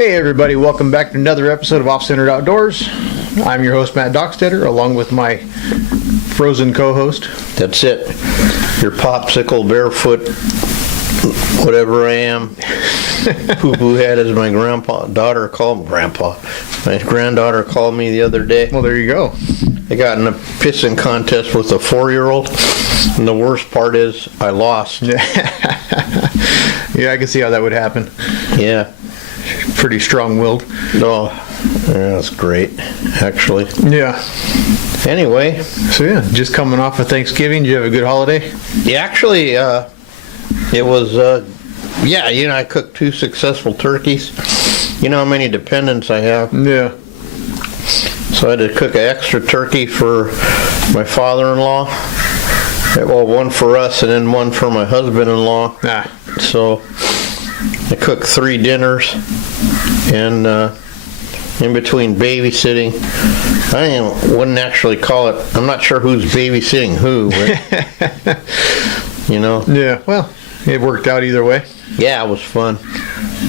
Hey everybody, welcome back to another episode of OffCentered Outdoors. I'm your host, Matt Dockstetter, along with my frozen co-host. That's it. Your popsicle, barefoot, whatever I am. Poo-poo head, as my my granddaughter called me the other day. Well, there you go. I got in a pissing contest with a 4-year-old, and the worst part is I lost. Yeah, I can see how that would happen. Yeah. Pretty strong-willed. Oh, yeah, that's great, actually. Yeah. Anyway. So yeah, just coming off of Thanksgiving. Did you have a good holiday? Yeah, actually, it was, I cooked 2 successful turkeys. You know how many dependents I have? Yeah. So I had to cook an extra turkey for my father-in-law. Well, one for us and then one for my husband-in-law. So I cooked 3 dinners, and in between babysitting, I wouldn't actually call it, I'm not sure who's babysitting who, but, you know. Yeah, well, it worked out either way. Yeah, it was fun.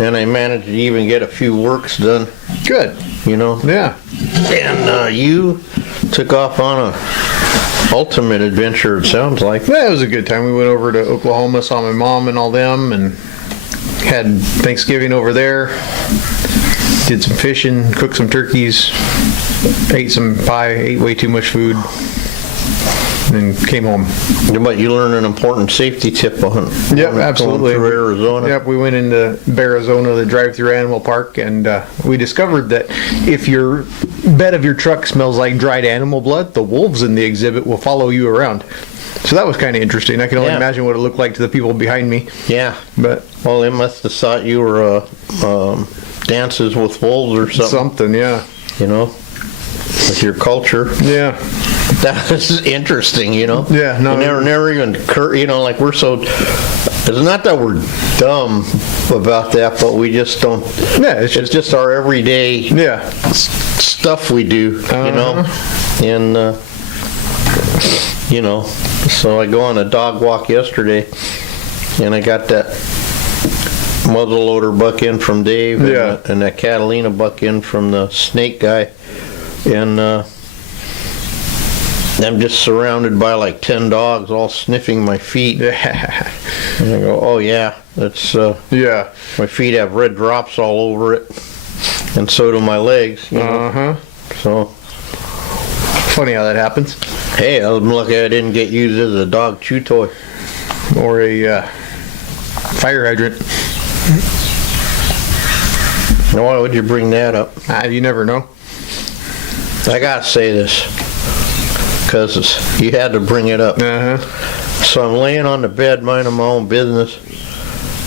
And I managed to even get a few works done. Good. You know? Yeah. And you took off on a ultimate adventure, it sounds like. Yeah, it was a good time. We went over to Oklahoma, saw my mom and all them, and had Thanksgiving over there. Did some fishing, cooked some turkeys, ate some pie, ate way too much food, and came home. But you learned an important safety tip on Yep, absolutely. Going through Arizona. Yep, we went into Arizona, the drive-through animal park, and we discovered that if your bed of your truck smells like dried animal blood, the wolves in the exhibit will follow you around. So that was kind of interesting. I can only imagine what it looked like to the people behind me. Yeah. But well, they must have thought you were dances with wolves or something. Something, yeah. You know, with your culture. Yeah. That is interesting, you know. Yeah, no. Never even, you know, like we're so. It's not that we're dumb about that, but we just don't. Yeah, it's just our everyday stuff we do, you know, and you know. So I go on a dog walk yesterday, and I got that muzzleloader buck in from Dave, and that Catalina buck in from the snake guy, and I'm just surrounded by like 10 dogs all sniffing my feet. Yeah. And I go, oh yeah, that's my feet have red drops all over it, and so do my legs. You know? So funny how that happens. Hey, I'm lucky I didn't get used as a dog chew toy. Or a fire hydrant. Now, why would you bring that up? You never know. I gotta say this, because you had to bring it up. So I'm laying on the bed, minding my own business,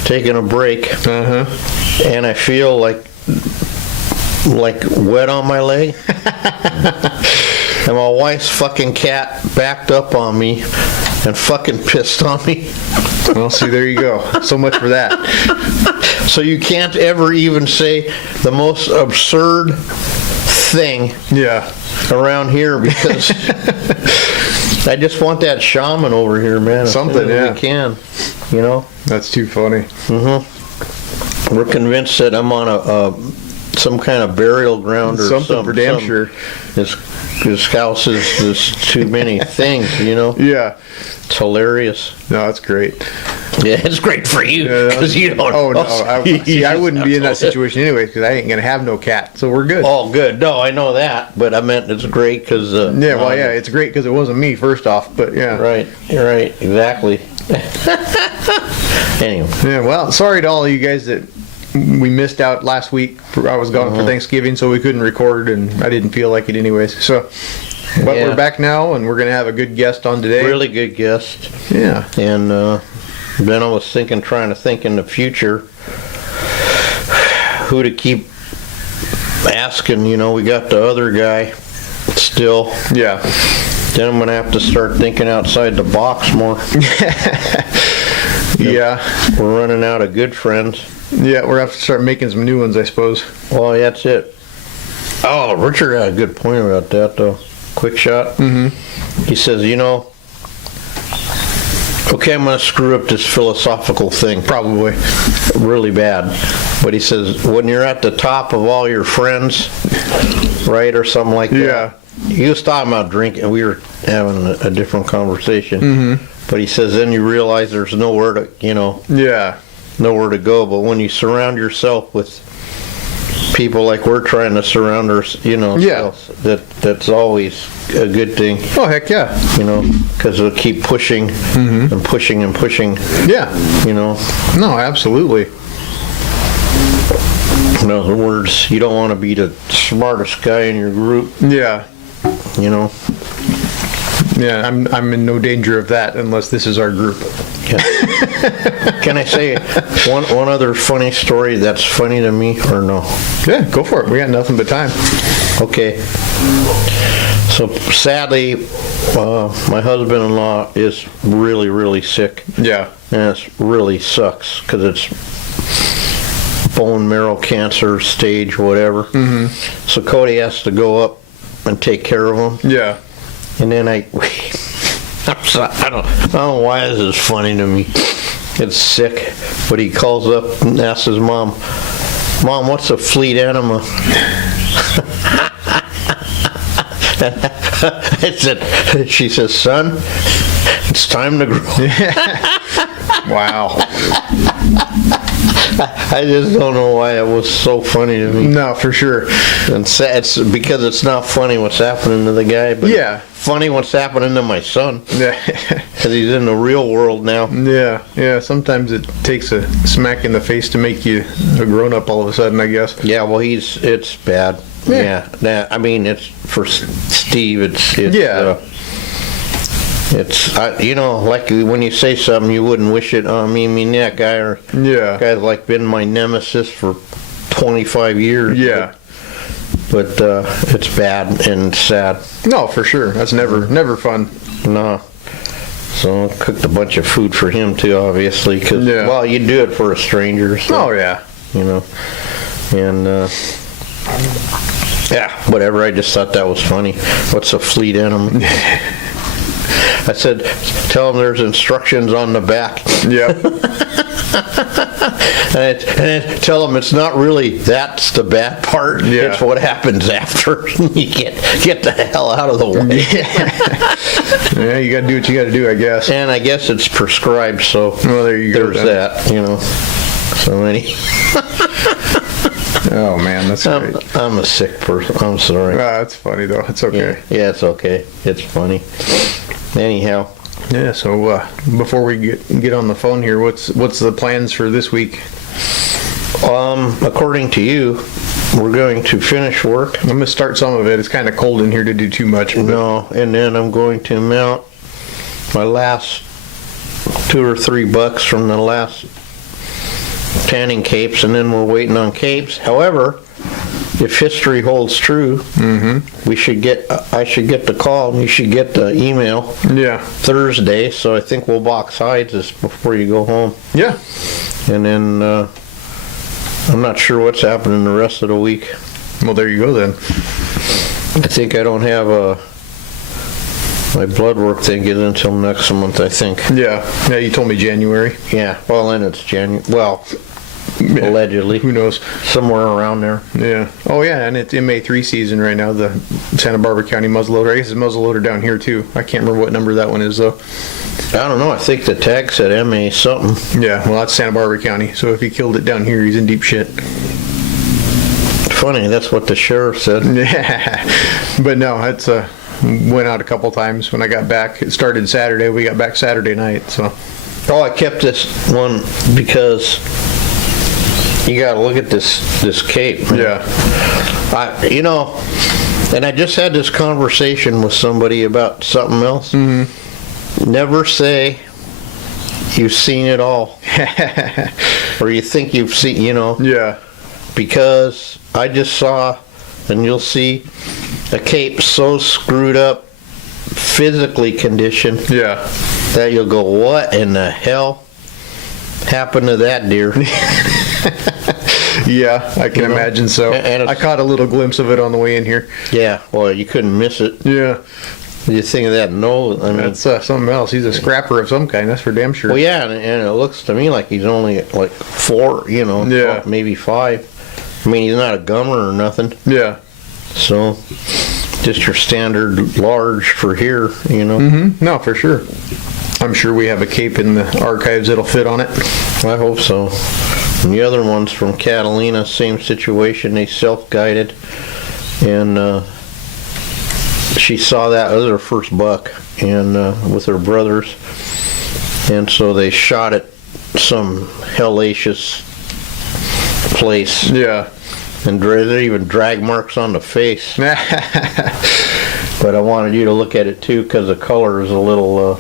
taking a break, and I feel like wet on my leg. And my wife's fucking cat backed up on me and fucking pissed on me. Well, see, there you go. So much for that. So you can't ever even say the most absurd thing around here, because I just want that shaman over here, man. Something, we can, you know. That's too funny. We're convinced that I'm on some kind of burial ground or something for damn sure. This house is just too many things, you know. Yeah. It's hilarious. No, it's great. Yeah, it's great for you, because you don't. Oh, no. I wouldn't be in that situation anyway, because I ain't going to have no cat, so we're good. Oh, good. No, I know that, but I meant it's great because... it's great because it wasn't me, first off, but yeah. Right, exactly. Anyway. Yeah, well, sorry to all of you guys that we missed out last week. I was gone for Thanksgiving, so we couldn't record, and I didn't feel like it anyways. So, but we're back now, and we're going to have a good guest on today. Really good guest. Yeah. And then I was trying to think in the future who to keep asking. You know, we got the other guy still. Yeah. Then I'm going to have to start thinking outside the box more. Yeah. We're running out of good friends. Yeah, we're going to have to start making some new ones, I suppose. Well, that's it. Oh, Richard had a good point about that, though. Quick shot. He says, you know, Okay, I'm going to screw up this philosophical thing. Probably. Really bad. But he says, when you're at the top of all your friends, right, or something like that. Yeah. He was talking about drinking. We were having a different conversation. Mm-hmm. But he says, then you realize there's nowhere to, Yeah. nowhere to go. But when you surround yourself with people like we're trying to surround ourselves, that's always a good thing. Oh, heck yeah. Because they'll keep pushing and pushing and pushing. Yeah. No, absolutely. In other words, you don't want to be the smartest guy in your group. Yeah. Yeah, I'm in no danger of that unless this is our group. Yeah. Can I say one other funny story that's funny to me, or no? Yeah, go for it. We got nothing but time. Okay. So sadly, my husband-in-law is really, really sick. Yeah. And it really sucks because it's bone marrow cancer stage, whatever. Mm-hmm. So Cody has to go up and take care of him. Yeah. And then I don't know why this is funny to me. It's sick, but he calls up and asks his mom, what's a fleet enema? She says, son, it's time to grow. Wow. I just don't know why it was so funny to me. No, for sure. And it's because it's not funny what's happening to the guy, but yeah, funny what's happening to my son. Yeah. Because he's in the real world now. Yeah. Sometimes it takes a smack in the face to make you a grown-up all of a sudden, I guess. Yeah, well, it's bad. Yeah. I mean, it's for Steve. It's yeah. It's like when you say something you wouldn't wish it on me. I mean, that guy guy's like been my nemesis for 25 years. Yeah. But it's bad and sad. No, for sure. That's never fun. No. So I cooked a bunch of food for him too, obviously, because well, you do it for a stranger. So, oh yeah. And yeah, whatever. I just thought that was funny. What's a fleet enema? I said, tell them there's instructions on the back. Yep. and tell them it's not really that's the bad part. Yeah. It's what happens after you get the hell out of the way. Yeah, you got to do what you got to do, I guess. And I guess it's prescribed, so well, there you go. There's that, So oh man, that's great. I'm a sick person. I'm sorry. It's funny though. It's okay. Yeah, it's okay. It's funny. Anyhow. Yeah. So before we get on the phone here, what's the plans for this week? According to you, we're going to finish work. I'm gonna start some of it. It's kind of cold in here to do too much. No, and then I'm going to mount my last 2 or 3 bucks from the last tanning capes, and then we're waiting on capes. However, if history holds true, I should get the call and you should get the email. Yeah. Thursday, so I think we'll box hides this before you go home. Yeah. And then I'm not sure what's happening the rest of the week. Well, there you go then. I think I don't have my blood work thing is until next month, I think. Yeah. Yeah, you told me January. Yeah. Well, then it's January. Well, allegedly. Who knows? Somewhere around there. Yeah. Oh, yeah, and it's MA3 season right now, the Santa Barbara County muzzleloader. I guess it's muzzleloader down here, too. I can't remember what number that one is, though. I don't know. I think the tag said MA something. Yeah, well, that's Santa Barbara County. So if he killed it down here, he's in deep shit. Funny, that's what the sheriff said. Yeah. But no, it's went out a couple times when I got back. It started Saturday. We got back Saturday night, so. Oh, I kept this one because you got to look at this cape. Man. Yeah. And I just had this conversation with somebody about something else. Mm-hmm. Never say you've seen it all. Or you think you've seen, Yeah. Because I just saw, and you'll see, a cape so screwed up, physically conditioned. Yeah. That you'll go, what in the hell happened to that deer? Yeah, I can imagine so. And I caught a little glimpse of it on the way in here. Yeah, well, you couldn't miss it. Yeah. You think of that nose? I mean, That's something else. He's a scrapper of some kind. That's for damn sure. well, yeah, and it looks to me like he's only like 4, Yeah. maybe 5. I mean, he's not a gummer or nothing. Yeah. So, just your standard large for here, No, for sure. I'm sure we have a cape in the archives that'll fit on it. I hope so. And the other one's from Catalina, same situation. They self-guided, and she saw that as her first buck, and with her brothers, and so they shot at some hellacious place. Yeah. And there even drag marks on the face. But I wanted you to look at it too, because the color is a little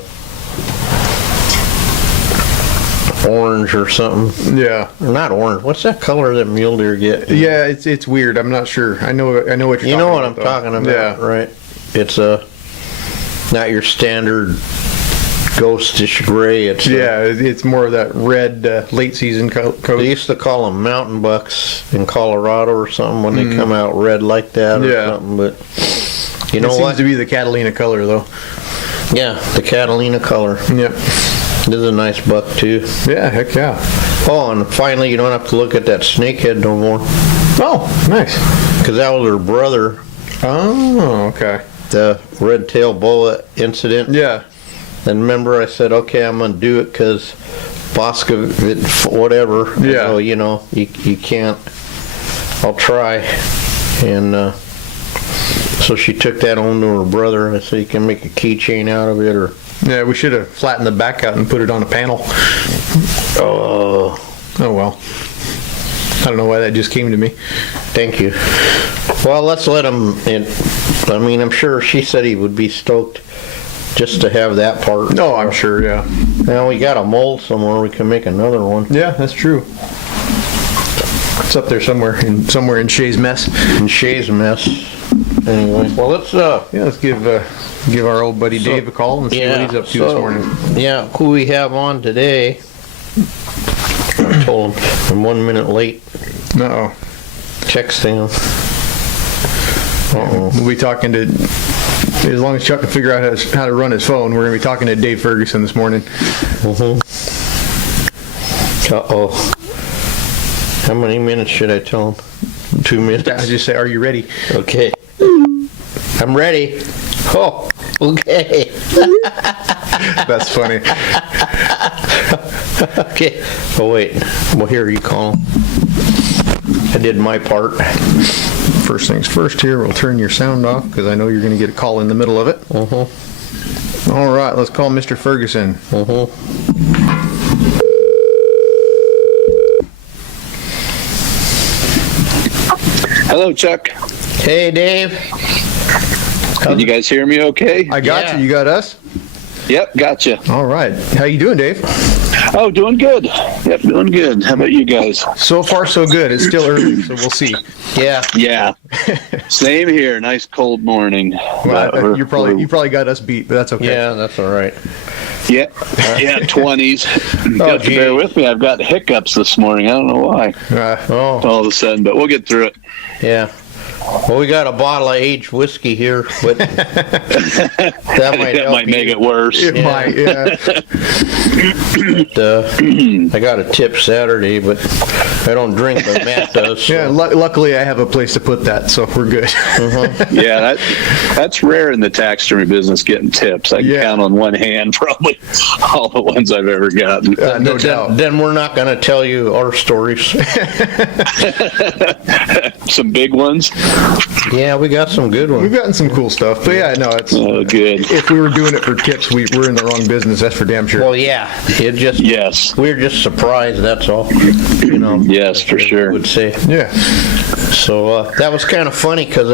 orange or something. Yeah. Or not orange. What's that color that mule deer get? Yeah, it's weird. I'm not sure. I know what you're talking about. You know what I'm though. talking about, Yeah. right? It's not your standard ghostish gray. It's more of that red late season coat. They used to call them mountain bucks in Colorado or something when they come out red like that or something. But you know it what? seems to be the Catalina color though. Yeah, the Catalina color. Yep. This is a nice buck too. Yeah, heck yeah. Oh, and finally, you don't have to look at that snakehead no more, Oh, nice. because that was her brother. Oh, okay. The red-tailed boa incident. Yeah. And remember, I said, okay, I'm gonna do it because Bosco, whatever. Yeah. So, you can't. I'll try. And so she took that home to her brother. I said, you can make a keychain out of it, or. Yeah, we should have flattened the back out and put it on a panel. Oh. Oh well. I don't know why that just came to me. Thank you. Well, let's let him in. I mean, I'm sure she said he would be stoked just to have that part. No, I'm sure, yeah. Now we got a mold somewhere. We can make another one. Yeah, that's true. It's up there somewhere in Shay's mess. And Shay's mess. Anyway, well, let's let's give our old buddy Dave a call and see what he's up to this morning. Yeah, who we have on today? I told him I'm 1 minute late. Uh-oh. Texting him. Uh-oh. We'll be talking to, as long as Chuck can figure out how to run his phone, we're going to be talking to Dave Ferguson this morning. Uh-oh. How many minutes should I tell him? 2 minutes? I just say, are you ready? Okay. I'm ready. Oh, okay. That's funny. Okay. Oh, wait. Well, here, you call him. I did my part. First things first here, we'll turn your sound off because I know you're going to get a call in the middle of it. All right, let's call Mr. Ferguson. Hello, Chuck. Hey, Dave. Can you guys hear me okay? I got you. You got us? Yep, gotcha. All right. How you doing, Dave? Oh, doing good. Yep, doing good. How about you guys? So far, so good. It's still early, so we'll see. Yeah. Yeah. Same here. Nice cold morning. Well, you probably got us beat, but that's okay. Yeah, that's all right. Yeah. Yeah, 20s. You have to bear with me. I've got hiccups this morning. I don't know why. All of a sudden, but we'll get through it. Yeah. Well, we got a bottle of aged whiskey here, but that might make it worse. It might, yeah. But, I got a tip Saturday, but I don't drink, but Matt does. So. Yeah, luckily I have a place to put that, so we're good. Yeah, that's rare in the taxidermy business, getting tips. I can count on one hand probably all the ones I've ever gotten. No doubt. Then we're not going to tell you our stories. Some big ones. Yeah, we got some good ones. We've gotten some cool stuff, but yeah, no, it's good. If we were doing it for tips, we're in the wrong business. That's for damn sure. Well, yeah, we're just surprised. That's all. Yes, for sure. Would say. Yeah. So that was kind of funny because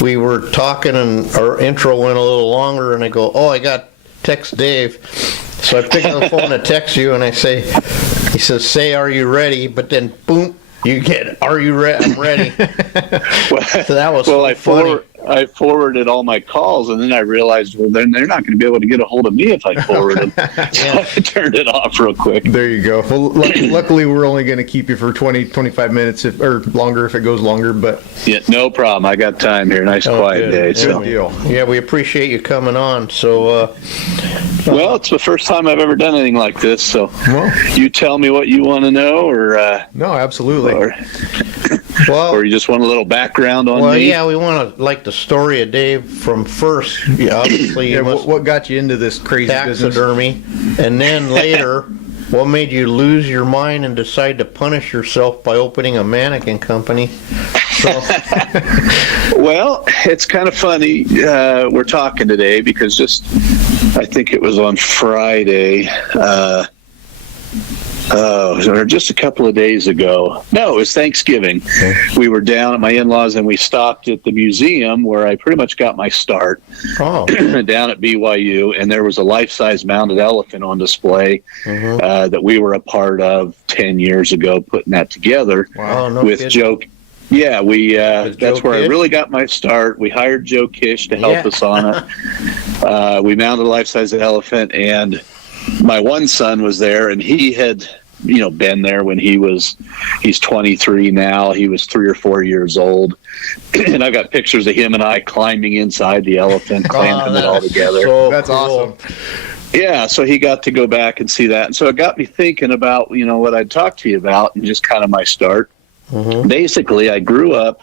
we were talking and our intro went a little longer, and I go, oh, I got text Dave. So I pick up the phone to text you, and he says, say, are you ready? But then, boom. You get, are you ready? I'm ready. So that was funny. I forwarded all my calls, and then I realized, well, then they're not going to be able to get a hold of me if I forward them. So I turned it off real quick. There you go. Well, luckily, we're only going to keep you for 20, 25 minutes or longer if it goes longer. But yeah, no problem. I got time here. Nice quiet day. So. Good deal. Yeah, we appreciate you coming on. So, well, it's the first time I've ever done anything like this. So, you tell me what you want to know, or no, absolutely. Or you just want a little background on me? Well, yeah, we want to like the story of Dave from first. Yeah, obviously. What got you into this crazy taxidermy, and then later, what made you lose your mind and decide to punish yourself by opening a mannequin company? So. Well, it's kind of funny. We're talking today because I think it was on Friday. Or just a couple of days ago. No, it was Thanksgiving. Okay. We were down at my in-laws and we stopped at the museum where I pretty much got my start. Oh. Down at BYU, and there was a life-size mounted elephant on display that we were a part of 10 years ago, putting that together. Wow, no with kidding. Joe. Yeah, that's where I really got my start. We hired Joe Kish to help us on it. We mounted a life-size elephant, and my one son was there, and he had, been there when he's 23 now. He was 3 or 4 years old. And I've got pictures of him and I climbing inside the elephant, clamping it all together. So that's cool. Awesome. Yeah, so he got to go back and see that. And so it got me thinking about, what I'd talked to you about and just kind of my start. Mm-hmm. Basically, I grew up,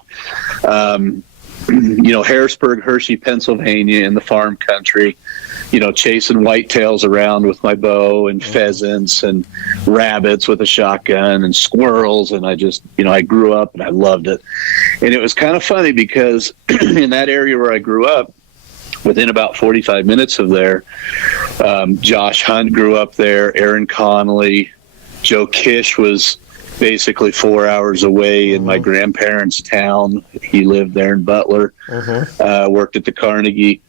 Harrisburg, Hershey, Pennsylvania, in the farm country, chasing whitetails around with my bow and pheasants and rabbits with a shotgun and squirrels. And I just, I grew up and I loved it. And it was kind of funny because in that area where I grew up, within about 45 minutes of there, Josh Hunt grew up there, Aaron Connolly, Joe Kish was basically 4 hours away in my grandparents' town. He lived there in Butler, worked at the Carnegie.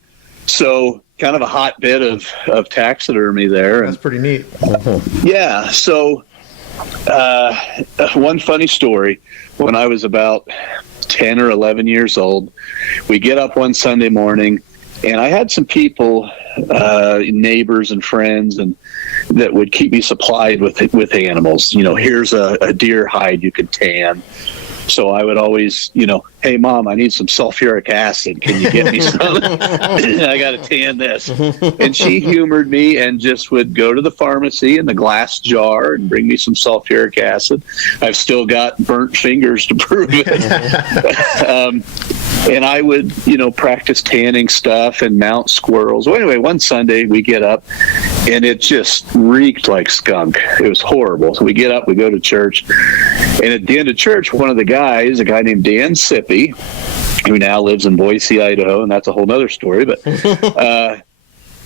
So kind of a hotbed of taxidermy there. That's pretty neat. Yeah. So one funny story, when I was about 10 or 11 years old, we get up one Sunday morning, and I had some people, neighbors and friends, and that would keep me supplied with animals. Here's a deer hide you could tan. So I would always, hey, Mom, I need some sulfuric acid. Can you get me some? I got to tan this. And she humored me and just would go to the pharmacy in the glass jar and bring me some sulfuric acid. I've still got burnt fingers to prove it. And I would, practice tanning stuff and mount squirrels. Well, anyway, one Sunday we get up and it just reeked like skunk. It was horrible. So we get up, we go to church. And at the end of church, one of the guys, a guy named Dan Sippy, who now lives in Boise, Idaho, and that's a whole nother story, but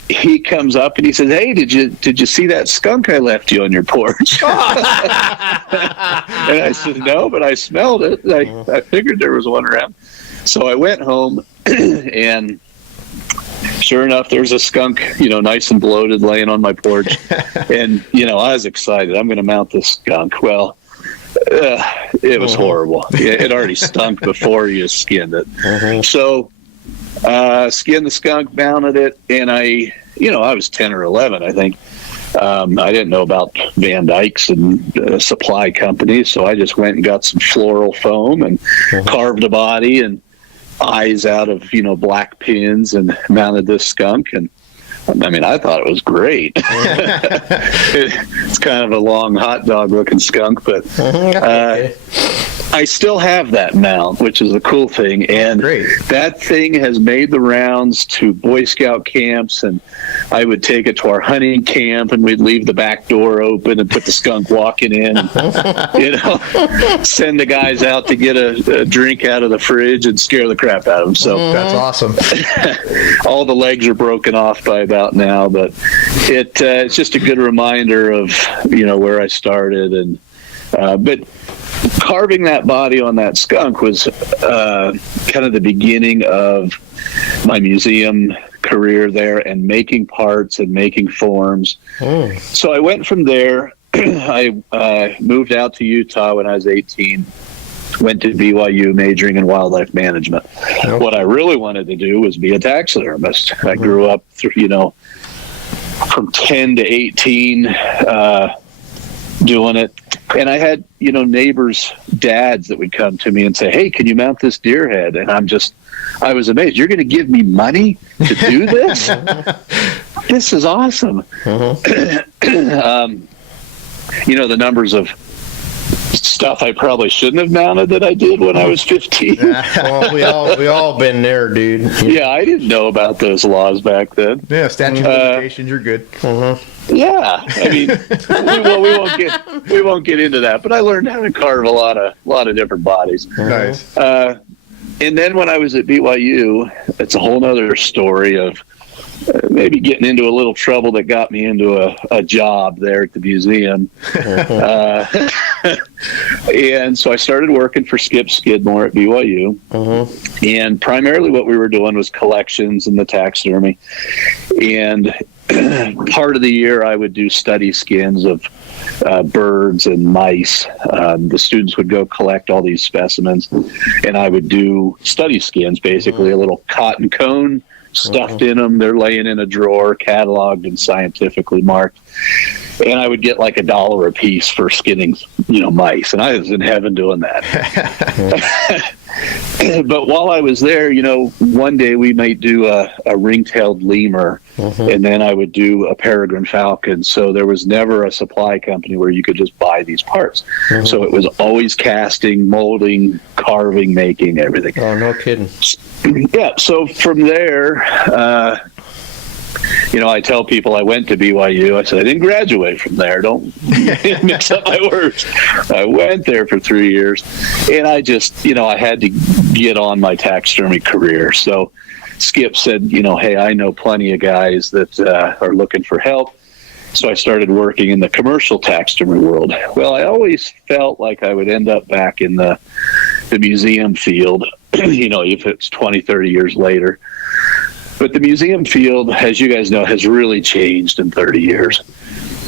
he comes up and he says, "Hey, did you see that skunk I left you on your porch?" And I said, "No, but I smelled it. I figured there was one around." So I went home, and sure enough, there's a skunk, nice and bloated, laying on my porch. And, I was excited. I'm going to mount this skunk. Well, it was horrible. It already stunk before you skinned it. So skinned the skunk, mounted it, and I was 10 or 11, I think. I didn't know about Van Dykes and supply companies, so I just went and got some floral foam and carved a body and eyes out of black pins and mounted this skunk. And I thought it was great. It's kind of a long hot dog looking skunk, but I still have that mount, which is a cool thing. And that thing has made the rounds to Boy Scout camps, and I would take it to our hunting camp, and we'd leave the back door open and put the skunk walking in, and, send the guys out to get a drink out of the fridge and scare the crap out of them. So that's awesome. All the legs are broken off by about now, but it's just a good reminder of where I started. And but carving that body on that skunk was kind of the beginning of my museum career there, and making parts and making forms. So I went from there. I moved out to Utah when I was 18. went to BYU majoring in wildlife management. Nope. What I really wanted to do was be a taxidermist. I grew up through, from 10 to 18 doing it. And I had, neighbors' dads that would come to me and say, "Hey, can you mount this deer head?" And I was amazed. "You're going to give me money to do this? This is awesome." The numbers of stuff I probably shouldn't have mounted that I did when I was 15. Well, we all been there, dude. Yeah, I didn't know about those laws back then. Yeah, statute of limitations, you're good. Yeah, I mean, we won't get into that, but I learned how to carve a lot of different bodies. Nice. And then when I was at BYU, it's a whole nother story of maybe getting into a little trouble that got me into a job there at the museum. And so I started working for Skip Skidmore at BYU. And primarily what we were doing was collections and the taxidermy. And part of the year I would do study skins of birds and mice. The students would go collect all these specimens, and I would do study skins, basically a little cotton cone stuffed in them. They're laying in a drawer, cataloged and scientifically marked. And I would get like $1 a piece for skinning, mice. And I was in heaven doing that. But while I was there, one day we might do a ring-tailed lemur, and then I would do a peregrine falcon. So there was never a supply company where you could just buy these parts. So it was always casting, molding, carving, making, everything. Oh, no kidding. Yeah, so from there, I tell people I went to BYU. I said I didn't graduate from there. Don't mix up my words. I went there for 3 years, and I just, I had to get on my taxidermy career. So Skip said, "Hey, I know plenty of guys that are looking for help." So I started working in the commercial taxidermy world. Well, I always felt like I would end up back in the museum field, if it's 20, 30 years later. But the museum field, as you guys know, has really changed in 30 years.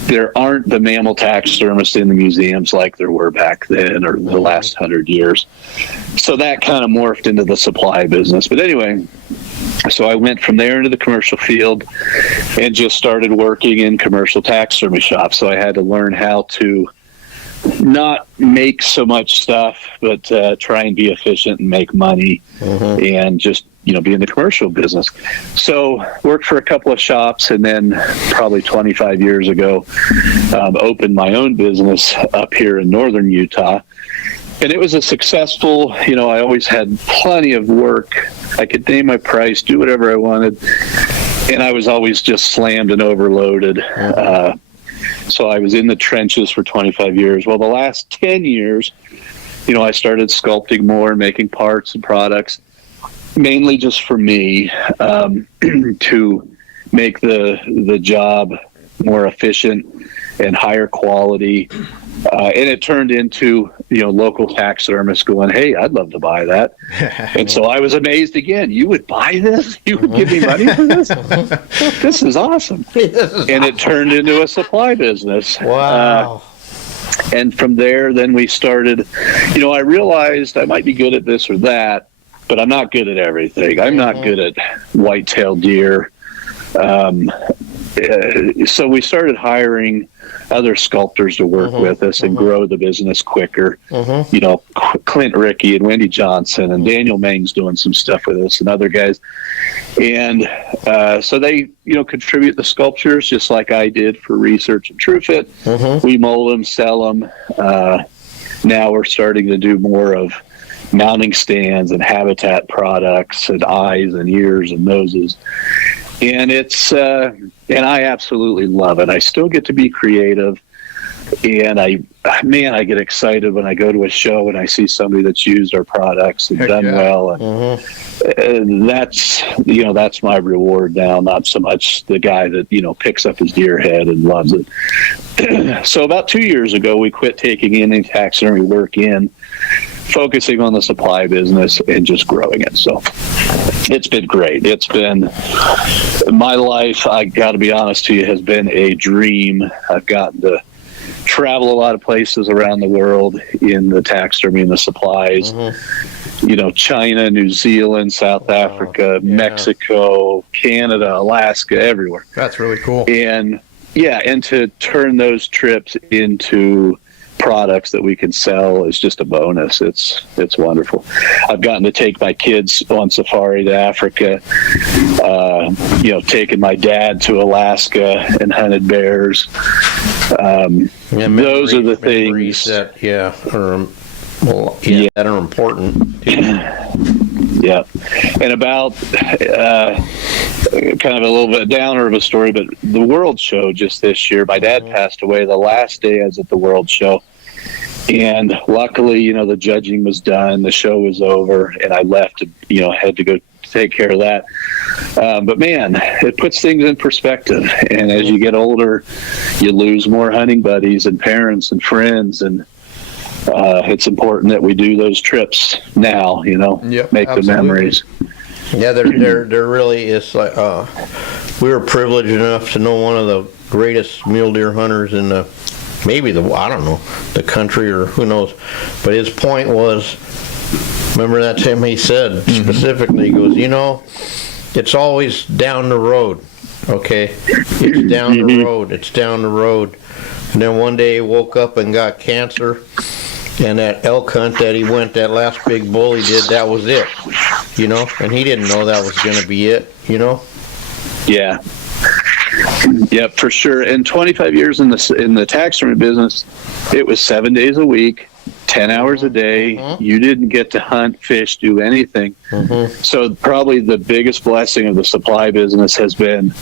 There aren't the mammal taxidermists in the museums like there were back then or the last 100 years. So that kind of morphed into the supply business. But anyway, so I went from there into the commercial field and just started working in commercial taxidermy shops. So I had to learn how to not make so much stuff, but try and be efficient and make money and just, be in the commercial business. So worked for a couple of shops, and then probably 25 years ago, opened my own business up here in northern Utah. And it was a successful, I always had plenty of work. I could name my price, do whatever I wanted. And I was always just slammed and overloaded. So I was in the trenches for 25 years. Well, the last 10 years, I started sculpting more and making parts and products, mainly just for me, to make the job more efficient and higher quality. And it turned into, local taxidermists going, "Hey, I'd love to buy that." And so I was amazed again. "You would buy this? You would give me money for this? This is awesome." And it turned into a supply business. Wow. And from there, then we started, I realized I might be good at this or that, but I'm not good at everything. I'm not good at white-tailed deer. So we started hiring other sculptors to work with us and grow the business quicker. Clint Rickey and Wendy Johnson and Daniel Mang's doing some stuff with us and other guys. And so they, contribute the sculptures just like I did for Research and TrueFit. We mold them, sell them. Now we're starting to do more of mounting stands and habitat products and eyes and ears and noses. And it's, and I absolutely love it. I still get to be creative, and I get excited when I go to a show and I see somebody that's used our products and done well. And that's, that's my reward now, not so much the guy that, picks up his deer head and loves it. So about 2 years ago, we quit taking any taxidermy work in, focusing on the supply business and just growing it. So it's been great. It's been my life, I got to be honest to you, has been a dream. I've gotten to travel a lot of places around the world in the taxidermy and the supplies. You know, China, New Zealand, South Africa, Mexico, Canada, Alaska, everywhere. That's really cool. And and to turn those trips into products that we can sell is just a bonus. It's wonderful. I've gotten to take my kids on safari to Africa, taking my dad to Alaska and hunted bears. Those are the things that that are important. Yeah. And about kind of a little bit downer of a story, but the World Show just this year, my dad passed away the last day I was at the World Show. And luckily, the judging was done, the show was over, and I left, had to go take care of that. But man, it puts things in perspective. And as you get older, you lose more hunting buddies and parents and friends, and it's important that we do those trips now, make the memories. Yeah, there really is. Like, we were privileged enough to know one of the greatest mule deer hunters in the country, or who knows. But his point was, remember that time he said specifically, he goes, it's always down the road, okay? It's down the road, it's down the road. And then one day he woke up and got cancer. And that elk hunt that he went, that last big bull he did, that was it, and he didn't know that was going to be it, Yeah. Yeah, for sure. And 25 years in the taxidermy business, it was 7 days a week, 10 hours a day. You didn't get to hunt, fish, do anything. So probably the biggest blessing of the supply business has been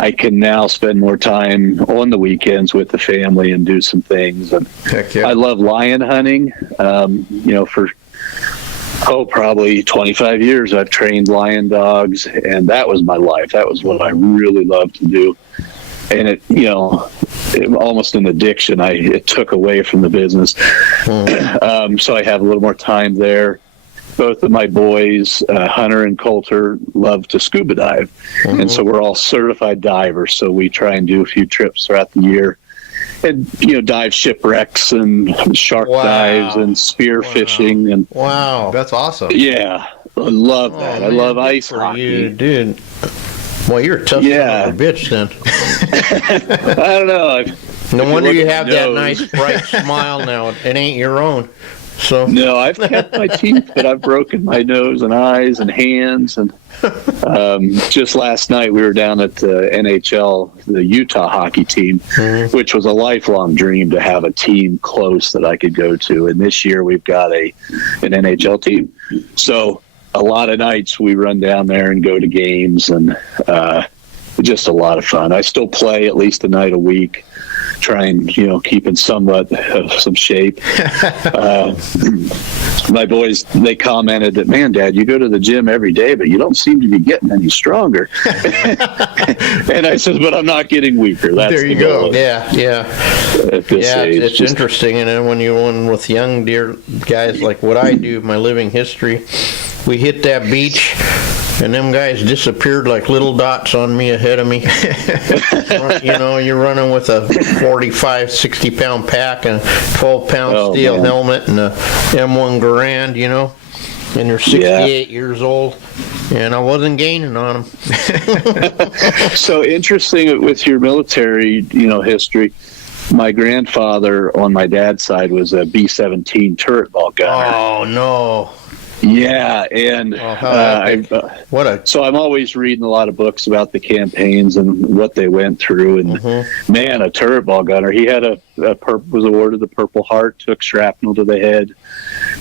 I can now spend more time on the weekends with the family and do some things. And heck yeah. I love lion hunting. For probably 25 years I've trained lion dogs, and that was my life. That was what I really loved to do. And it almost an addiction. It took away from the business. So I have a little more time there. Both of my boys, Hunter and Coulter, love to scuba dive. And so we're all certified divers. So we try and do a few trips throughout the year and, dive shipwrecks and shark dives and spear fishing. And that's awesome. Yeah. I love that. I love ice hockey. You, dude. Well, you're a tough son of a bitch then. I don't know. No wonder you have that nice bright smile now. It ain't your own. So no, I've kept my teeth, but I've broken my nose and eyes and hands. And just last night we were down at the NHL, the Utah hockey team, which was a lifelong dream to have a team close that I could go to. And this year we've got an NHL team. So a lot of nights we run down there and go to games, and just a lot of fun. I still play at least a night a week, trying, keep in somewhat some shape. My boys, they commented that, man, Dad, you go to the gym every day, but you don't seem to be getting any stronger. And I said, but I'm not getting weaker. That's there you go. Yeah. At this age, it's interesting. And then when you're on with young deer guys like what I do, my living history, we hit that beach, and them guys disappeared like little dots on me ahead of me. You're running with a 45, 60-pound pack and a 12-pound steel helmet and a M1 Garand, and you're 68 years old, and I wasn't gaining on them. So interesting with your military, history. My grandfather on my dad's side was a B-17 turret ball gunner. Oh, no. Yeah, and so I'm always reading a lot of books about the campaigns and what they went through. And man, a turret ball gunner. He had was awarded the Purple Heart, took shrapnel to the head.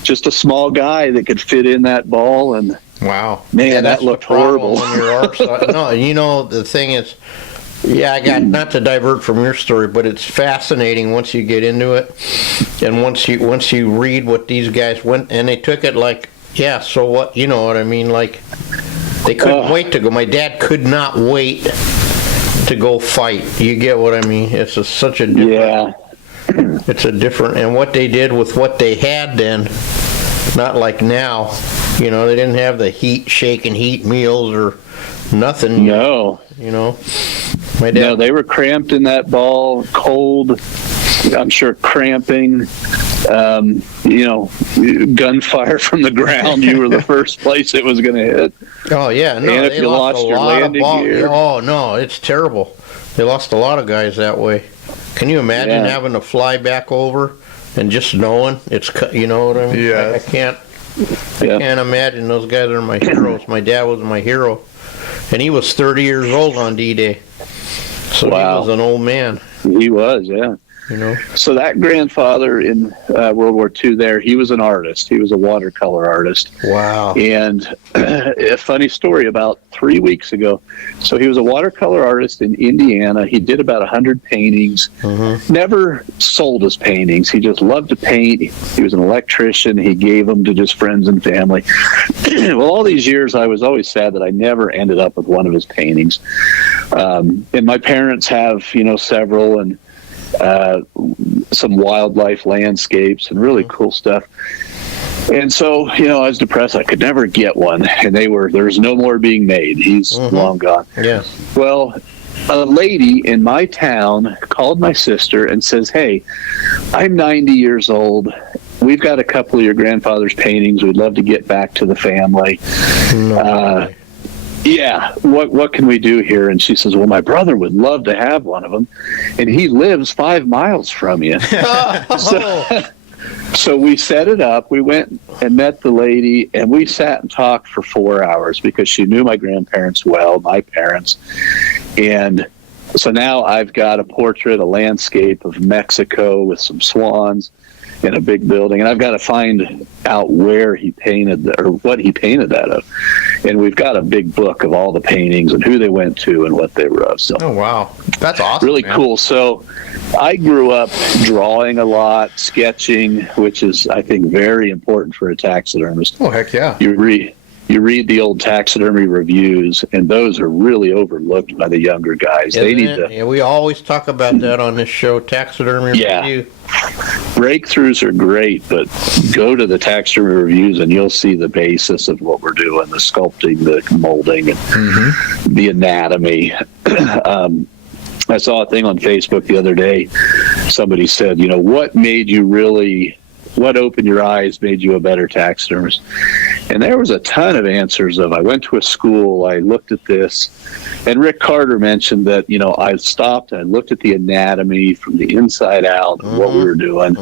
Just a small guy that could fit in that ball, and wow, man, that looked horrible. No, the thing is, I got not to divert from your story, but it's fascinating once you get into it, and once you read what these guys went, and they took it like. Yeah, so what, you know what I mean? Like, they couldn't wait to go. My dad could not wait to go fight. You get what I mean? It's such a different... It's a different... And what they did with what they had then, not like now. They didn't have the shake and heat meals or nothing. No. My dad... No, they were cramped in that ball, cold, I'm sure cramping, gunfire from the ground. You were the first place it was going to hit. Oh yeah, no, and if they you lost lost a your lot of landing gear. Oh no, it's terrible. They lost a lot of guys that way. Can you imagine having to fly back over and just knowing it's, you know what I mean? Yeah. I can't imagine. Those guys are my heroes. My dad was my hero, and he was 30 years old on D-Day. So Wow. he was an old man. He was, yeah. You know. So that grandfather in World War II there, he was an artist. He was a watercolor artist. Wow. And a funny story, about 3 weeks ago. So he was a watercolor artist in Indiana. He did about 100 paintings. Mm-hmm. Never sold his paintings. He just loved to paint. He was an electrician. He gave them to just friends and family. Well, all these years, I was always sad that I never ended up with one of his paintings. And my parents have, several, and some wildlife landscapes and really cool stuff. And so, I was depressed. I could never get one, and there's no more being made. He's long gone. Yeah. Well, a lady in my town called my sister and says, "Hey, I'm 90 years old. We've got a couple of your grandfather's paintings. We'd love to get back to the family. No. Yeah, what can we do here?" And she says, "Well, my brother would love to have one of them, and he lives 5 miles from you." So we set it up. We went and met the lady, and we sat and talked for 4 hours because she knew my grandparents well, my parents. And so now I've got a portrait, a landscape of Mexico with some swans in a big building, and I've got to find out where he painted or what he painted that of. And we've got a big book of all the paintings and who they went to and what they were of. So Oh, wow. That's awesome. really man. cool. So I grew up drawing a lot, sketching, which is, I think, very important for a taxidermist. Oh, heck yeah. You read the old taxidermy reviews, and those are really overlooked by the younger guys. They need to. Yeah, we always talk about that on this show, taxidermy review. Breakthroughs are great, but go to the taxidermy reviews and you'll see the basis of what we're doing, the sculpting, the molding, and the anatomy. I saw a thing on Facebook the other day. Somebody said, what opened your eyes, made you a better taxidermist? And there was a ton of answers of, I went to a school, I looked at this. And Rick Carter mentioned that, I stopped, I looked at the anatomy from the inside out, what we were doing.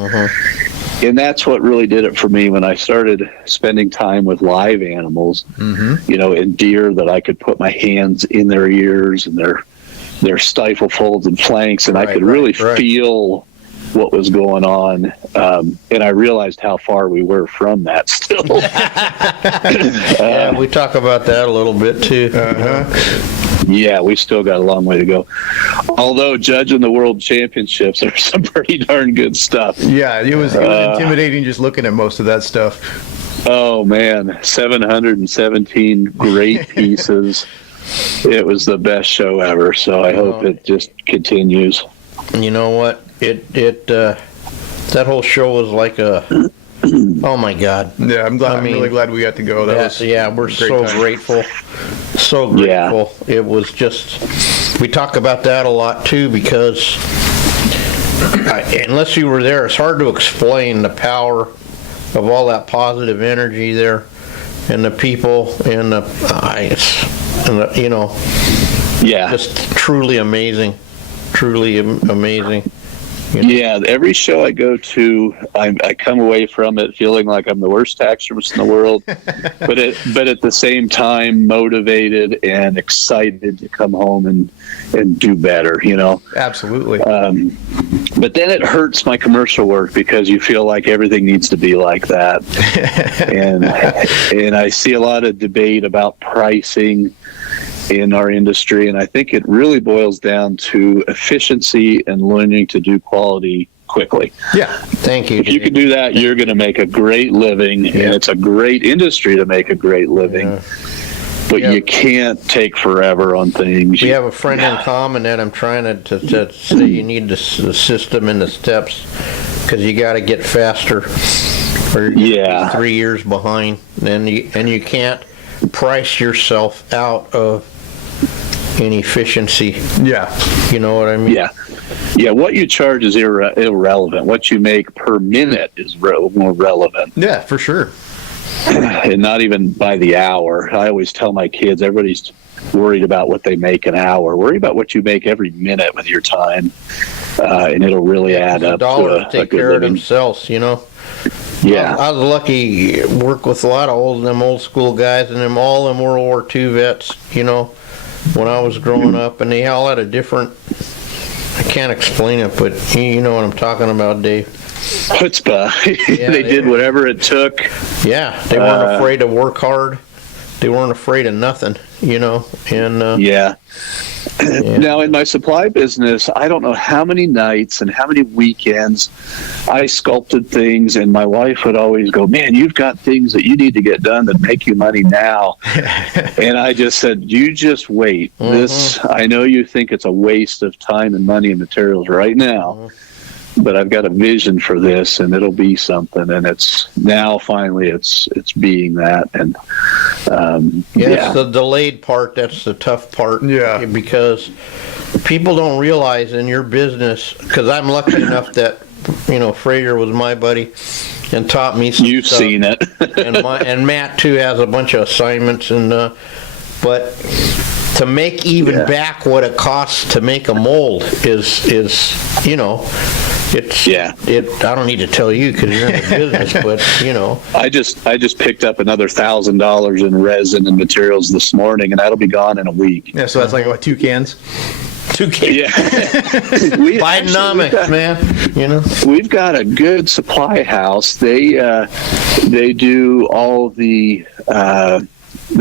And that's what really did it for me when I started spending time with live animals, and deer that I could put my hands in their ears and their stifle folds and flanks, and I could really feel what was going on, and I realized how far we were from that still. Yeah, we talk about that a little bit too. Yeah, we still got a long way to go. Although judging the world championships, there's some pretty darn good stuff. Yeah, it was intimidating just looking at most of that stuff. Oh man, 717 great pieces. It was the best show ever, so I hope it just continues. You know what? That whole show was like a, oh my God. Yeah, I'm really glad we got to go. We're so grateful. So grateful. It was just, we talk about that a lot too, because unless you were there, it's hard to explain the power of all that positive energy there, and the people, and just truly amazing. Truly amazing. Yeah, every show I go to, I come away from it feeling like I'm the worst taxidermist in the world, but at the same time motivated and excited to come home and do better, Absolutely. But then it hurts my commercial work because you feel like everything needs to be like that. and I see a lot of debate about pricing in our industry, and I think it really boils down to efficiency and learning to do quality quickly. Yeah. Thank you. If you can do that, you're going to make a great living, and it's a great industry to make a great living. But you can't take forever on things. We have a friend in common that I'm trying to say you need the system and the steps, because you got to get faster, or you're 3 years behind, and you can't price yourself out of inefficiency. Yeah. You know what I mean? Yeah. Yeah, what you charge is irrelevant. What you make per minute is more relevant. Yeah, for sure. And not even by the hour. I always tell my kids, everybody's worried about what they make an hour. Worry about what you make every minute with your time, and it'll really add up dollars to a take good care of living. themselves, you know. Yeah. I was lucky to work with a lot of old school guys, and them all in World War II vets, you know, when I was growing up, and they all had a different, I can't explain it, but you know what I'm talking about, Dave. Chutzpah. Yeah, they did whatever it took. Yeah, they weren't afraid to work hard. They weren't afraid of nothing, you know, and Yeah. Now, in my supply business, I don't know how many nights and how many weekends I sculpted things, and my wife would always go, man, you've got things that you need to get done that make you money now. And I just said, you just wait. This, I know you think it's a waste of time and money and materials right now, but I've got a vision for this, and it'll be something. And it's now finally it's being that. And it's the delayed part that's the tough part. Yeah. Because people don't realize in your business, because I'm lucky enough that, you know, Fraser was my buddy and taught me some you've stuff. seen it. and Matt too has a bunch of assignments, and but to make even back what it costs to make a mold is you know, it's I don't need to tell you because you're in the business, but you know, I just picked up another $1,000 in resin and materials this morning, and that'll be gone in a week. Yeah, so that's like what, 2 cans? 2 cans. Yeah. Bidenomics, man. You know, We've got a good supply house. They do all the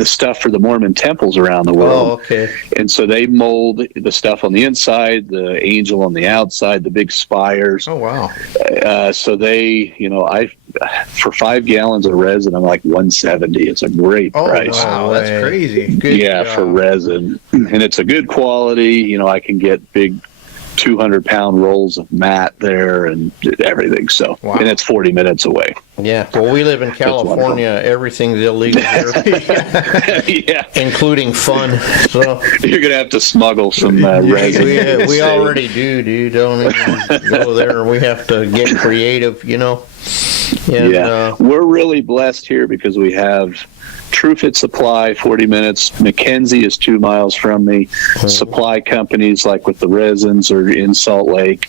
stuff for the Mormon temples around the world. Oh, okay. And so they mold the stuff on the inside, the angel on the outside, the big spires. Oh, wow. So they, you know, for 5 gallons of resin, I'm like $170. It's a great price. Wow, that's crazy. Good Yeah, job. for resin. And it's a good quality. You know, I can get big 200-pound rolls of mat there and everything. So, Wow. and it's 40 minutes away. Yeah. Well, we live in California. Everything's illegal here, Yeah. including fun. So You're going to have to smuggle some resin. we already do, dude. Don't even go there. We have to get creative, you know. And, We're really blessed here because we have True Fit Supply, 40 minutes. Mackenzie is 2 miles from me. Supply companies like with the resins are in Salt Lake.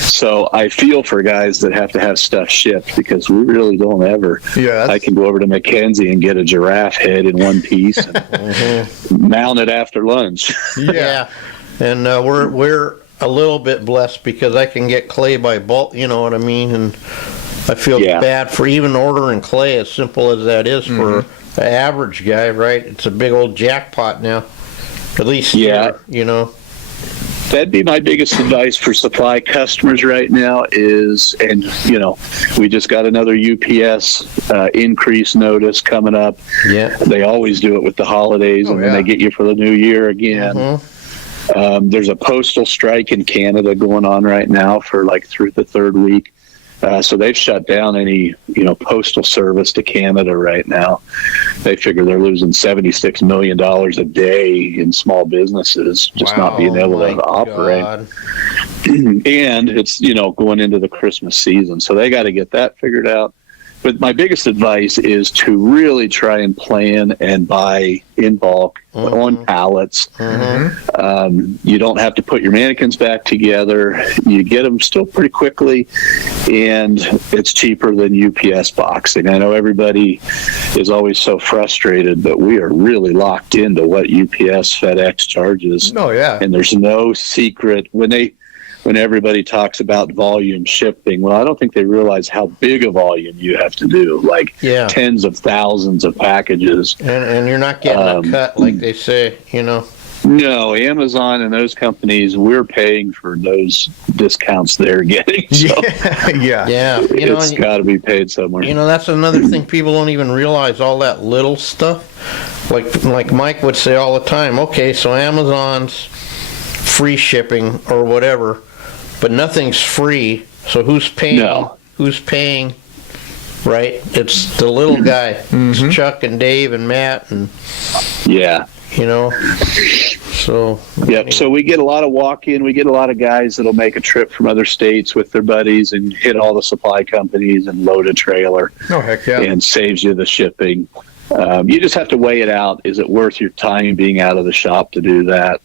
So I feel for guys that have to have stuff shipped because we really don't ever. Yeah, I can go over to Mackenzie and get a giraffe head in one piece and mount it after lunch. yeah. And we're a little bit blessed because I can get clay by bulk, you know what I mean? And I feel bad for even ordering clay, as simple as that is for the average guy, right? It's a big old jackpot now. At least here, you know. That'd be my biggest advice for supply customers right now is, and you know, we just got another UPS increase notice coming up. Yeah. They always do it with the holidays, and then they get you for the new year again. There's a postal strike in Canada going on right now for like through the 3rd week. So they've shut down any, you know, postal service to Canada right now. They figure they're losing $76 million a day in small businesses, just not being able to operate. And it's, you know, going into the Christmas season. So they got to get that figured out. But my biggest advice is to really try and plan and buy in bulk on pallets. You don't have to put your mannequins back together. You get them still pretty quickly, and it's cheaper than UPS boxing. I know everybody is always so frustrated, but we are really locked into what UPS, FedEx charges. Oh, yeah. And there's no secret. When everybody talks about volume shipping, well, I don't think they realize how big a volume you have to do, like tens of thousands of packages. And you're not getting a cut like they say, you know. No, Amazon and those companies, we're paying for those discounts they're getting. So Yeah. You know, it's got to be paid somewhere. You know, that's another thing people don't even realize, all that little stuff. Like Mike would say all the time, okay, so Amazon's free shipping or whatever, but nothing's free, so who's paying? No. Who's paying, right? It's the little guy. It's Chuck and Dave and Matt. And you know. So yep. So we get a lot of walk-in. We get a lot of guys that'll make a trip from other states with their buddies and hit all the supply companies and load a trailer. Oh, heck yeah. And saves you the shipping. You just have to weigh it out. Is it worth your time being out of the shop to do that?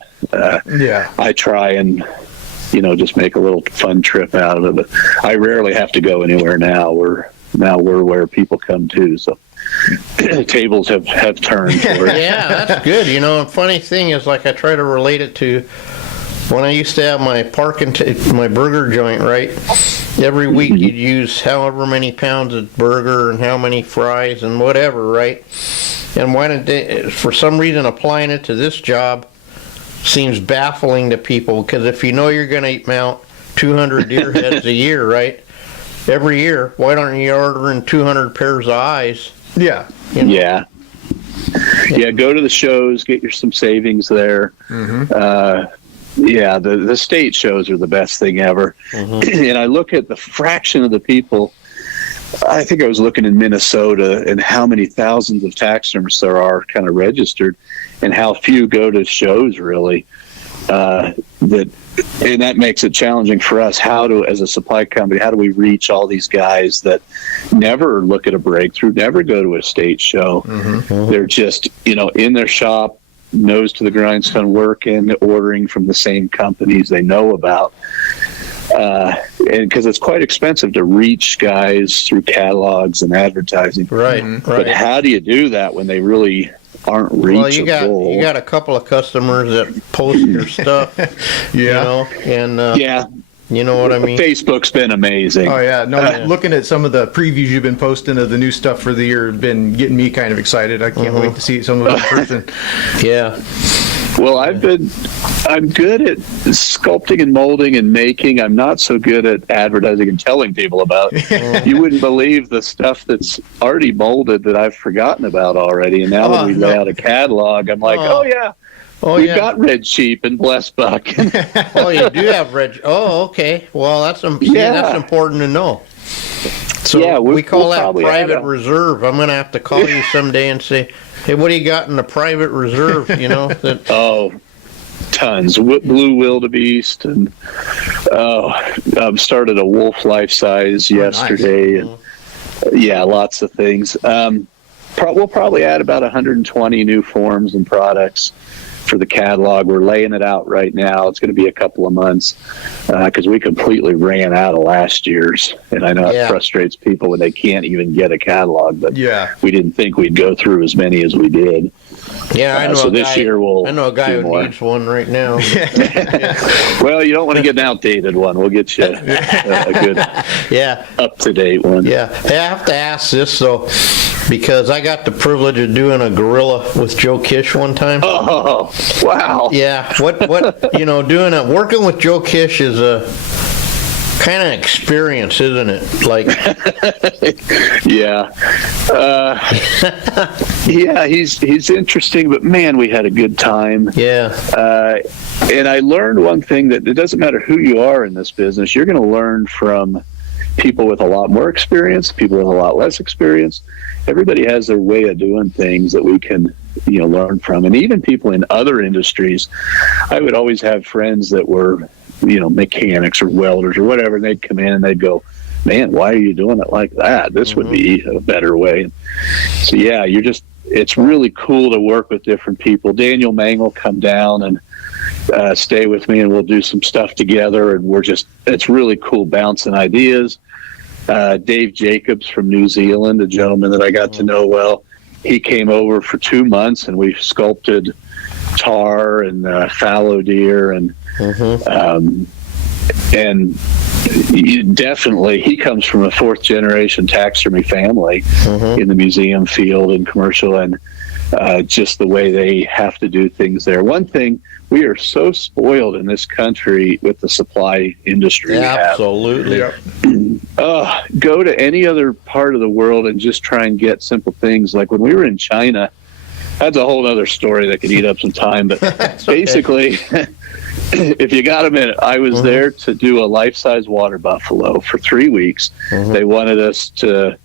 Yeah. I try and, just make a little fun trip out of it. I rarely have to go anywhere now. We're where people come to. So tables have turned for it. Yeah, that's good. A funny thing is, like, I try to relate it to when I used to have my my burger joint, right? Every week you'd use however many pounds of burger and how many fries and whatever, right? And why didn't they, for some reason, applying it to this job seems baffling to people, because if you're going to mount 200 deer heads a year, right? Every year, why aren't you ordering 200 pairs of eyes? Yeah. Yeah. Yeah, go to the shows, get some savings there. Yeah, the state shows are the best thing ever. And I look at the fraction of the people. I think I was looking in Minnesota and how many thousands of taxidermists there are kind of registered, and how few go to shows really. And that makes it challenging for us. As a supply company, how do we reach all these guys that never look at a breakthrough, never go to a state show? They're just, in their shop, nose to the grindstone, working, ordering from the same companies they know about. And because it's quite expensive to reach guys through catalogs and advertising. Right. But how do you do that when they really aren't reachable? Well, you got a couple of customers that post your stuff. Yeah. Yeah. You know what I mean? Facebook's been amazing. Oh, yeah. No, looking at some of the previews you've been posting of the new stuff for the year has been getting me kind of excited. I can't wait to see some of it in person. Yeah. Well, I'm good at sculpting and molding and making. I'm not so good at advertising and telling people about it. You wouldn't believe the stuff that's already molded that I've forgotten about already. And now that we lay out a catalog, I'm like, we've got Red Sheep and Blessed Buck. Oh, you do have Red. Oh, okay. Well, that's important to know. So we call that private reserve. I'm going to have to call you someday and say, hey, what do you got in the private reserve? Tons. Blue wildebeest, and started a wolf life size yesterday. Nice. And lots of things. We'll probably add about 120 new forms and products for the catalog. We're laying it out right now. It's going to be a couple of months because we completely ran out of last year's, and I know it frustrates people when they can't even get a catalog, but we didn't think we'd go through as many as we did. Yeah, I know. So this year I know a guy who needs one right now. Well, you don't want to get an outdated one. We'll get you a good, up-to-date one. Yeah, I have to ask this though, because I got the privilege of doing a gorilla with Joe Kish one time. Oh, wow. Yeah, working with Joe Kish is a kind of experience, isn't it? Like, he's interesting, but man, we had a good time. Yeah. And I learned one thing, that it doesn't matter who you are in this business, you're going to learn from people with a lot more experience, people with a lot less experience. Everybody has their way of doing things that we can, learn from. And even people in other industries, I would always have friends that were, mechanics or welders or whatever, and they'd come in and they'd go, man, why are you doing it like that? This would be a better way. So it's really cool to work with different people. Daniel Mang will come down and stay with me, and we'll do some stuff together, and it's really cool bouncing ideas. Dave Jacobs from New Zealand, a gentleman that I got to know well, he came over for 2 months, and we sculpted tar and fallow deer, and definitely he comes from a fourth generation taxidermy family in the museum field and commercial, and just the way they have to do things there. One thing, we are so spoiled in this country with the supply industry. Absolutely. Go to any other part of the world and just try and get simple things. Like when we were in China, that's a whole other story that could eat up some time, but basically, if you got a minute, I was there to do a life-size water buffalo for 3 weeks. They wanted us to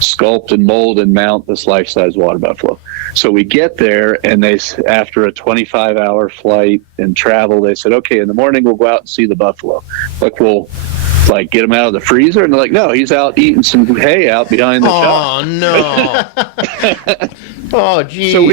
sculpt and mold and mount this life-size water buffalo. So we get there, and after a 25-hour flight and travel, they said, okay, in the morning we'll go out and see the buffalo. Like, we'll get him out of the freezer, and they're like, no, he's out eating some hay out behind the shop. Oh, no. Oh, geez. So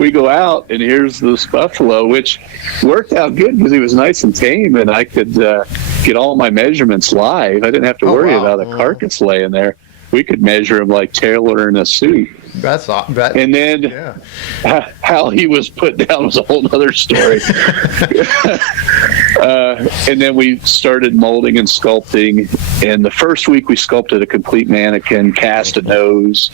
we go out, and here's this buffalo, which worked out good because he was nice and tame, and I could get all my measurements live. I didn't have to worry about a carcass laying there. We could measure him like Taylor in a suit. That's and then how he was put down was a whole other story. And then we started molding and sculpting. And the first week we sculpted a complete mannequin, cast a nose,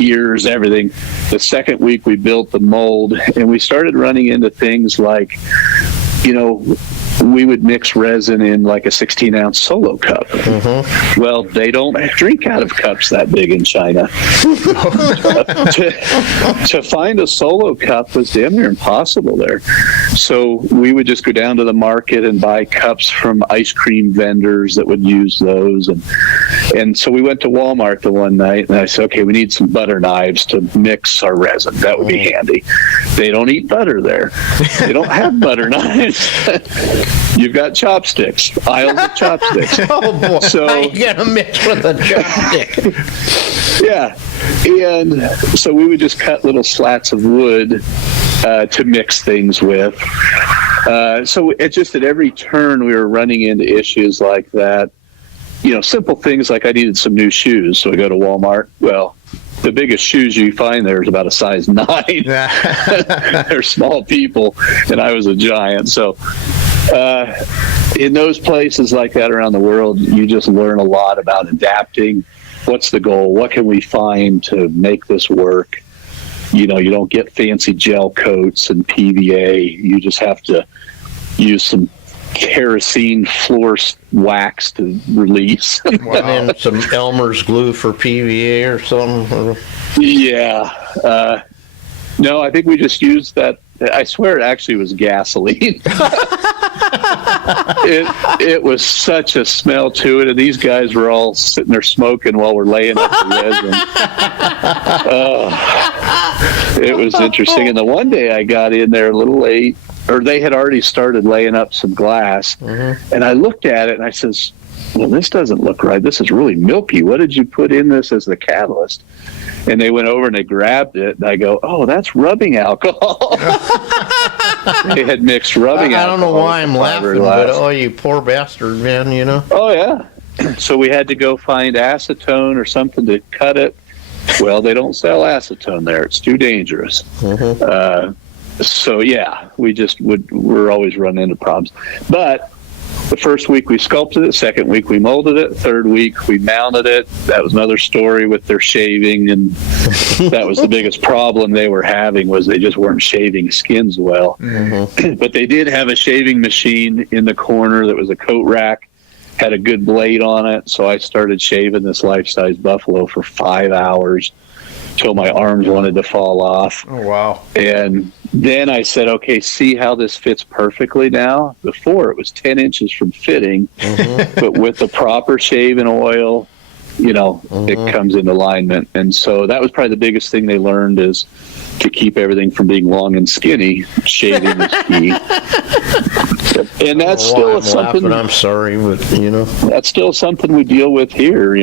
ears, everything. The second week we built the mold, and we started running into things like, we would mix resin in like a 16-ounce Solo cup. Mm-hmm. Well, they don't drink out of cups that big in China. To find a Solo cup was damn near impossible there. So we would just go down to the market and buy cups from ice cream vendors that would use those. And so we went to Walmart the one night, and I said, okay, we need some butter knives to mix our resin. That would be handy. They don't eat butter there. They don't have butter knives. You've got chopsticks, aisles of chopsticks. Oh, boy. So, how you going to mix with a chopstick? Yeah. And so we would just cut little slats of wood to mix things with. So it just at every turn we were running into issues like that. Simple things like I needed some new shoes. So we go to Walmart. Well, the biggest shoes you find there is about a size 9. They're small people, and I was a giant. So in those places like that around the world, you just learn a lot about adapting. What's the goal? What can we find to make this work? You don't get fancy gel coats and PVA. You just have to use some kerosene floor wax to release. And some Elmer's glue for PVA or something. Yeah. No, I think we just used that. I swear it actually was gasoline. It was such a smell to it, and these guys were all sitting there smoking while we're laying up the resin. It was interesting. And the one day I got in there a little late, or they had already started laying up some glass, and I looked at it and I says, well, this doesn't look right. This is really milky. What did you put in this as the catalyst? And they went over and they grabbed it, and I go, oh, that's rubbing alcohol. They had mixed rubbing alcohol. I don't know why I'm laughing, but oh, you poor bastard, man, Oh, yeah. So we had to go find acetone or something to cut it. Well, they don't sell acetone there. It's too dangerous. So, yeah, we're always running into problems. But the first week we sculpted it, second week we molded it, third week we mounted it. That was another story with their shaving, and that was the biggest problem they were having, was they just weren't shaving skins well. But they did have a shaving machine in the corner that was a coat rack, had a good blade on it, so I started shaving this life-size buffalo for 5 hours till my arms wanted to fall off. Oh, wow. And then I said, okay, see how this fits perfectly now? Before, it was 10 inches from fitting, but with the proper shave and oil, it comes into alignment. And so that was probably the biggest thing they learned, is to keep everything from being long and skinny, shaving is key. And that's still something. Laughing, I'm sorry, but that's still something we deal with here.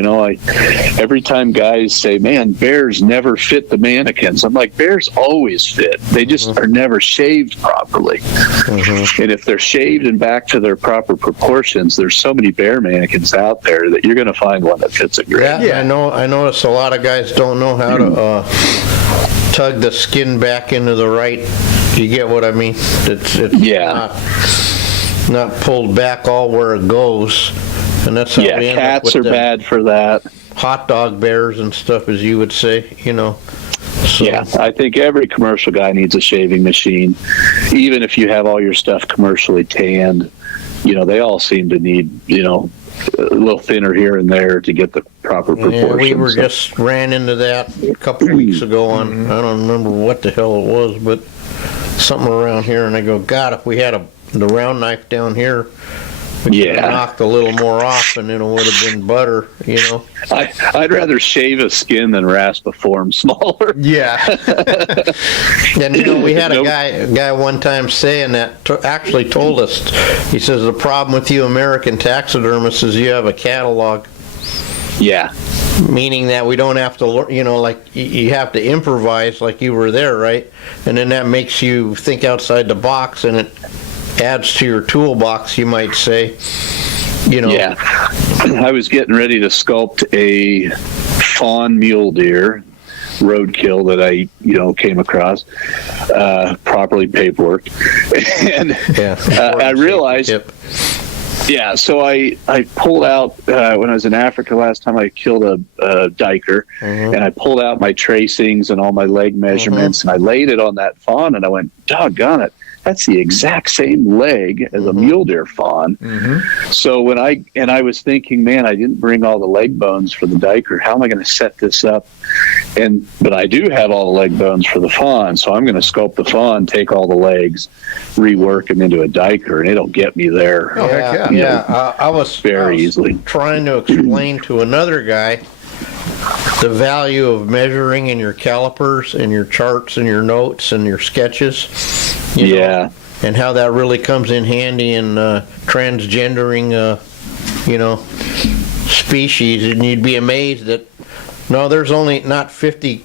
Every time guys say, "Man, bears never fit the mannequins," I'm like, bears always fit. They just are never shaved properly. And if they're shaved and back to their proper proportions, there's so many bear mannequins out there that you're going to find one that fits it great. Yeah, I notice a lot of guys don't know how to tug the skin back into the right. You get what I mean? It's not pulled back all where it goes, and that's how we end cats up with are bad for that. Hot dog bears and stuff, as you would say, So. Yeah, I think every commercial guy needs a shaving machine, even if you have all your stuff commercially tanned. They all seem to need a little thinner here and there to get the proper proportions. We just ran into that a couple weeks ago on, I don't remember what the hell it was, but something around here, and I go, God, if we had the round knife down here, Yeah. Knocked a little more off and then it would have been butter, I'd rather shave a skin than rasp a form smaller. Yeah. And we had a guy one time saying that actually told us, he says the problem with you American taxidermists is you have a catalog. Yeah. Meaning that we don't have to, like you have to improvise like you were there, right? And then that makes you think outside the box and it adds to your toolbox, you might say. Yeah. I was getting ready to sculpt a fawn mule deer roadkill that I, came across, properly paperwork. And I realized... Yep. Yeah, so I pulled out, when I was in Africa last time, I killed a diker, and I pulled out my tracings and all my leg measurements, and I laid it on that fawn, and I went, doggone it, that's the exact same leg as a mule deer fawn. So when I was thinking, man, I didn't bring all the leg bones for the diker. How am I going to set this up? But I do have all the leg bones for the fawn, so I'm going to sculpt the fawn, take all the legs, rework them into a diker, and it'll get me there. Oh, heck yeah. I was easily trying to explain to another guy the value of measuring in your calipers and your charts and your notes and your sketches. And how that really comes in handy in transgendering, species. And you'd be amazed that, no, there's only not 50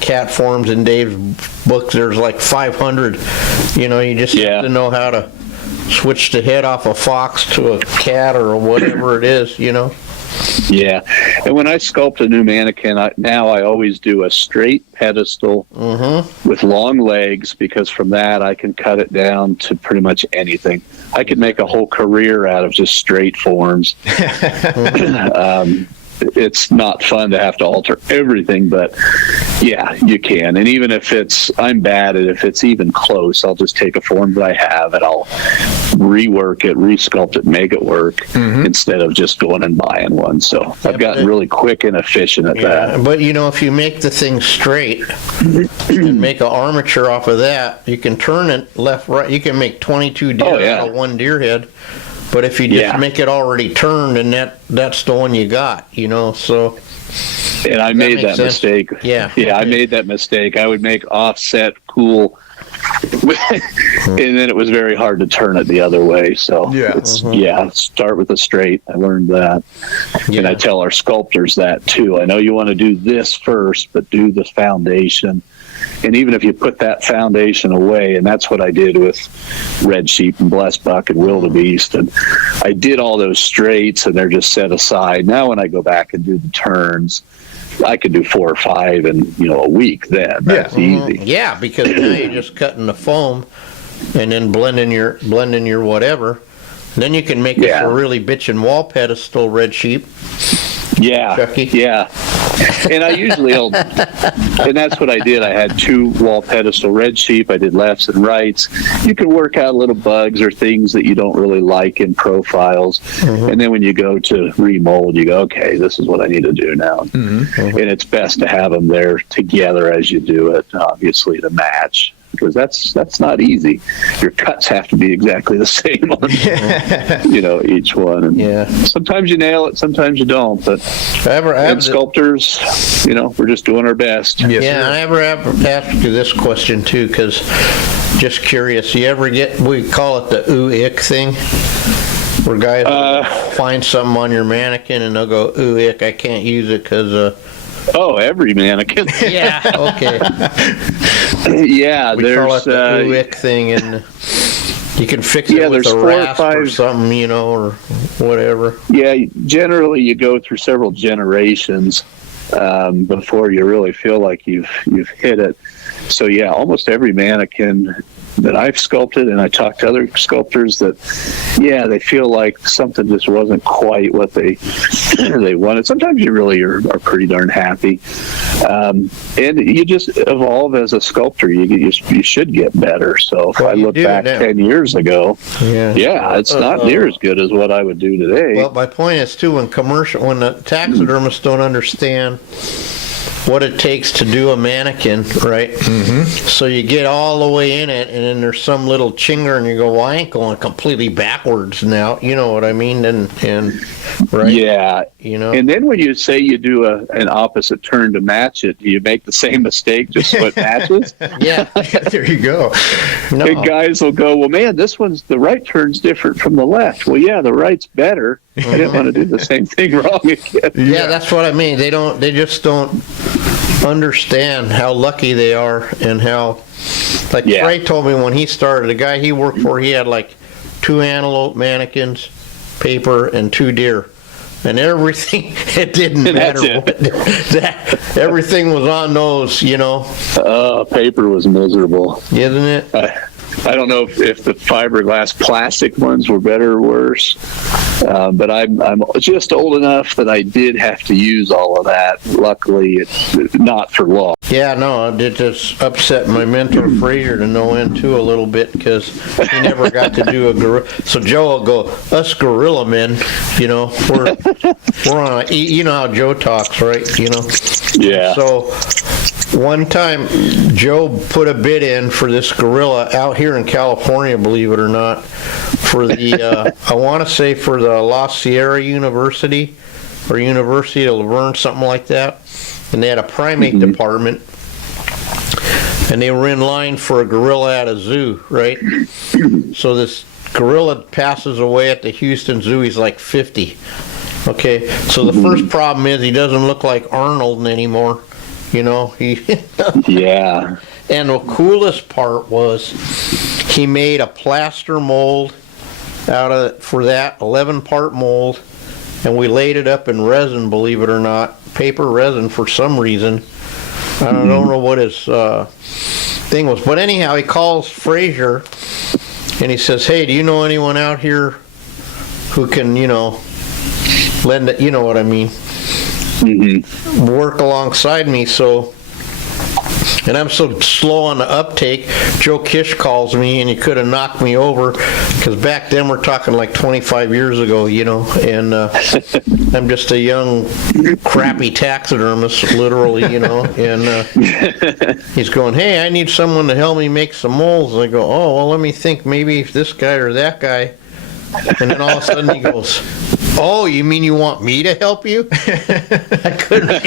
cat forms in Dave's books. There's like 500. You just have to know how to switch the head off a fox to a cat or whatever it is, Yeah, and when I sculpt a new mannequin, now I always do a straight pedestal with long legs, because from that I can cut it down to pretty much anything. I could make a whole career out of just straight forms. It's not fun to have to alter everything, but yeah, you can. And even if I'm bad at it, if it's even close, I'll just take a form that I have and I'll rework it, resculpt it, make it work instead of just going and buying one. So I've gotten really quick and efficient at that. But if you make the thing straight and make an armature off of that, you can turn it left, right. You can make 22 deer out of one deer head. But if you just make it already turned, and that's the one you got, so. And I made that mistake. Yeah, I made that mistake. I would make offset cool, and then it was very hard to turn it the other way. So start with a straight. I learned that, and I tell our sculptors that too. I know you want to do this first, but do the foundation. And even if you put that foundation away, and that's what I did with Red Sheep and Blessed Buck and Wildebeest, and I did all those straights, and they're just set aside. Now when I go back and do the turns, I could do 4 or 5 in a week. Then that's easy. Yeah, because now you're just cutting the foam and then blending your whatever. Then you can make it a really bitchin' wall pedestal Red Sheep. Yeah, Chucky. Yeah. And I usually, and that's what I did. I had 2 wall pedestal Red Sheep. I did lefts and rights. You can work out little bugs or things that you don't really like in profiles. And then when you go to remold, you go, okay, this is what I need to do now. And it's best to have them there together as you do it, obviously, to match. Because that's not easy. Your cuts have to be exactly the same on each one. And sometimes you nail it, sometimes you don't. But sculptors, we're just doing our best. I ever ask you this question too, because just curious. You ever we call it the ooh-ick thing, where guys find something on your mannequin and they'll go, ooh-ick, I can't use it because every mannequin. Yeah, okay. Yeah, we there's call it the ooh-ick thing, and you can fix it with a rasp or something, or whatever. Yeah, generally you go through several generations before you really feel like you've hit it. So yeah, almost every mannequin that I've sculpted, and I talked to other sculptors that, they feel like something just wasn't quite what they wanted. Sometimes you really are pretty darn happy, and you just evolve as a sculptor. You should get better. So if I look back 10 years ago, it's not near as good as what I would do today. Well, my point is too, when the taxidermists don't understand what it takes to do a mannequin, right? Mm-hmm. So you get all the way in it, and then there's some little chinger, and you go, well, I ain't going completely backwards now. You know what I mean? And right? Yeah. You know? And then when you say you do an opposite turn to match it, do you make the same mistake just so it matches? Yeah. There you go. No. And guys will go, well, man, the right turn's different from the left. Well, yeah, the right's better. I didn't want to do the same thing wrong again. Yeah, that's what I mean. They just don't understand how lucky they are, and how, like Trey told me when he started, the guy he worked for, he had like 2 antelope mannequins, paper, and 2 deer. And everything, it didn't matter. Everything was on those, you know. Paper was miserable. Isn't it? I don't know if the fiberglass plastic ones were better or worse, but I'm just old enough that I did have to use all of that. Luckily, it's not for long. Yeah, no, it just upset my mentor Frazier to no end too a little bit, because he never got to do a gorilla. So Joe will go, us gorilla men, you know, we're on a, you know how Joe talks, right? You know. Yeah. So one time, Joe put a bid in for this gorilla out here in California, believe it or not, for the, I want to say for the La Sierra University, or University of Laverne, something like that. And they had a primate department, and they were in line for a gorilla at a zoo, right? So this gorilla passes away at the Houston Zoo. He's like 50. Okay, so the first problem is he doesn't look like Arnold anymore. You know, Yeah. And the coolest part was he made a plaster mold out of it for that 11-part mold, and we laid it up in resin, believe it or not, paper resin for some reason. I don't know what his thing was, but anyhow, he calls Frazier and he says, "Hey, do you know anyone out here who can, you know, lend it? You know what I mean? Work alongside me." So, and I'm so slow on the uptake, Joe Kish calls me, and he could have knocked me over, because back then we're talking like 25 years ago, you know, and I'm just a young, crappy taxidermist, literally, you know, and he's going, "Hey, I need someone to help me make some molds." And I go, "Oh, well, let me think, maybe if this guy or that guy." And then all of a sudden he goes, "Oh, you mean you want me to help you?" I couldn't.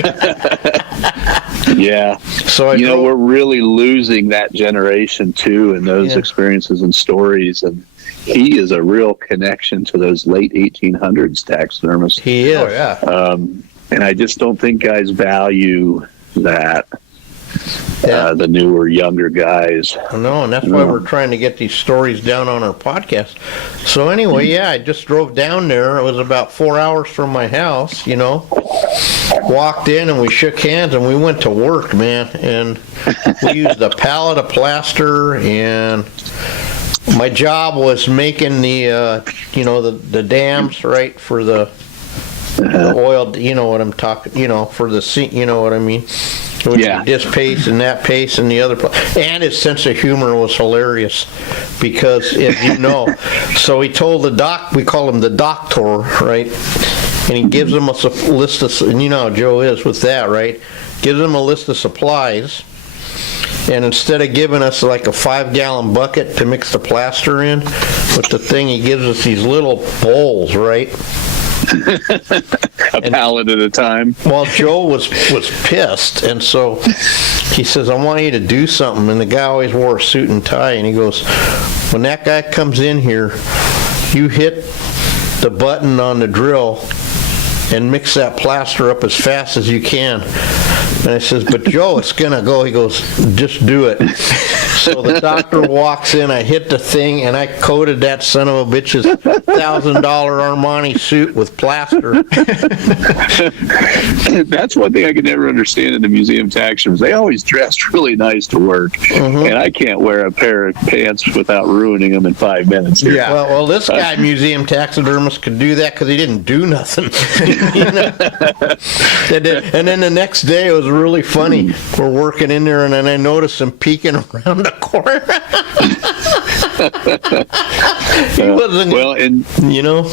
Yeah. So we're really losing that generation too, and those experiences and stories. And he is a real connection to those late 1800s taxidermists. He is. Oh, yeah. And I just don't think guys value that. The newer, younger guys. No, and that's why we're trying to get these stories down on our podcast. So anyway, I just drove down there. It was about 4 hours from my house, you know. Walked in and we shook hands and we went to work, man. And we used a pallet of plaster, and my job was making the, the dams, right, for the oil, you know what I'm talking, you know, for the seat, you know what I mean? This pace and that pace and the other. And his sense of humor was hilarious, because, as you know, so he told the doc, we call him the doctor, right? And he gives them a list of, and you know how Joe is with that, right? Gives them a list of supplies. And instead of giving us like a 5-gallon bucket to mix the plaster in with the thing, he gives us these little bowls, right? A pallet at a time. Well, Joe was pissed, and so he says, "I want you to do something." And the guy always wore a suit and tie, and he goes, "When that guy comes in here, you hit the button on the drill and mix that plaster up as fast as you can." And I says, "But Joe, it's gonna go." He goes, "Just do it." So the doctor walks in, I hit the thing, and I coated that son of a bitch's $1,000 Armani suit with plaster. That's one thing I could never understand in the museum taxidermists. They always dressed really nice to work, and I can't wear a pair of pants without ruining them in 5 minutes. Here. Yeah. Well, this guy, museum taxidermist, could do that because he didn't do nothing. You know? And then the next day, it was really funny. We're working in there, and then I noticed him peeking around the corner. He wasn't, and you know.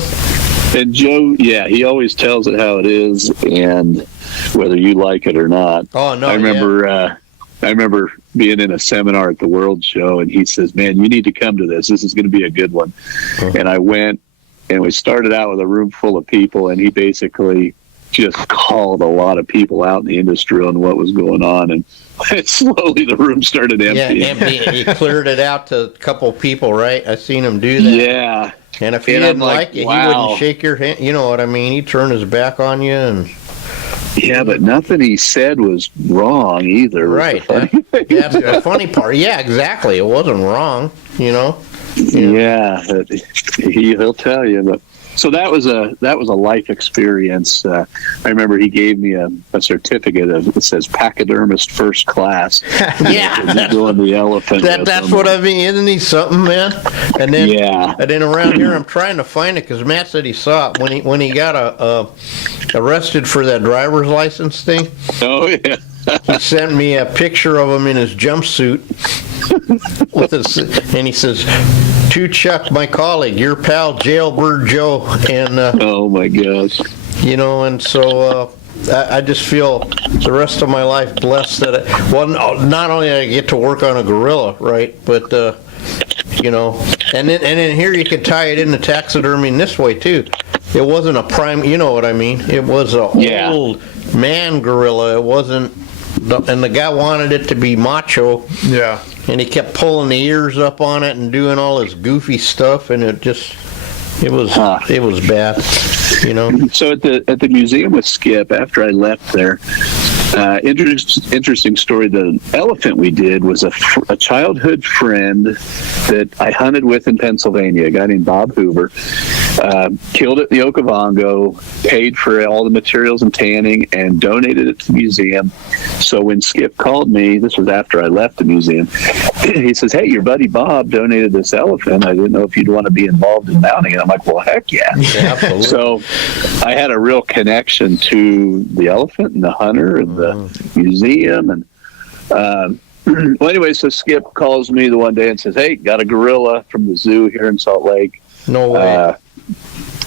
And Joe, he always tells it how it is, and whether you like it or not. Oh, no, I remember being in a seminar at the World Show, and he says, "Man, you need to come to this. This is going to be a good one." And I went, and we started out with a room full of people, and he basically just called a lot of people out in the industry on what was going on, and slowly the room started emptying. Yeah, empty. He cleared it out to a couple people, right? I seen him do that. Yeah. And if he didn't like it, he wouldn't shake your hand. You know what I mean? He'd turn his back on you. And yeah, but nothing he said was wrong either. Right. That's the funny part. Yeah, exactly. It wasn't wrong, you know? Yeah, he'll tell you. But so that was a life experience. I remember he gave me a certificate that says pachydermist first class. Yeah, doing the elephant. That's what I mean. Isn't he something, man? And then around here, I'm trying to find it because Matt said he saw it when he got arrested for that driver's license thing. Oh yeah. He sent me a picture of him in his jumpsuit and he says, "To Chuck, my colleague, your pal Jailbird Joe." And oh my gosh, you know, and so I just feel the rest of my life blessed that not only did I get to work on a gorilla, right, but you know, and then here you can tie it into taxidermy in this way too. It wasn't a prime, you know what I mean? It was a old man gorilla. It wasn't. And the guy wanted it to be macho. Yeah. And he kept pulling the ears up on it and doing all this goofy stuff, and it was bad, you know. So at the museum with Skip, after I left there, interesting story. The elephant we did was a childhood friend that I hunted with in Pennsylvania, a guy named Bob Hoover. Killed it in the Okavango, paid for all the materials and tanning, and donated it to the museum. So when Skip called me, this was after I left the museum, he says, "Hey, your buddy Bob donated this elephant. I didn't know if you'd want to be involved in mounting it." I'm like, "Well, heck yeah." Absolutely. So I had a real connection to the elephant and the hunter and the museum. And well, anyway, so Skip calls me the one day and says, "Hey, got a gorilla from the zoo here in Salt Lake. No way.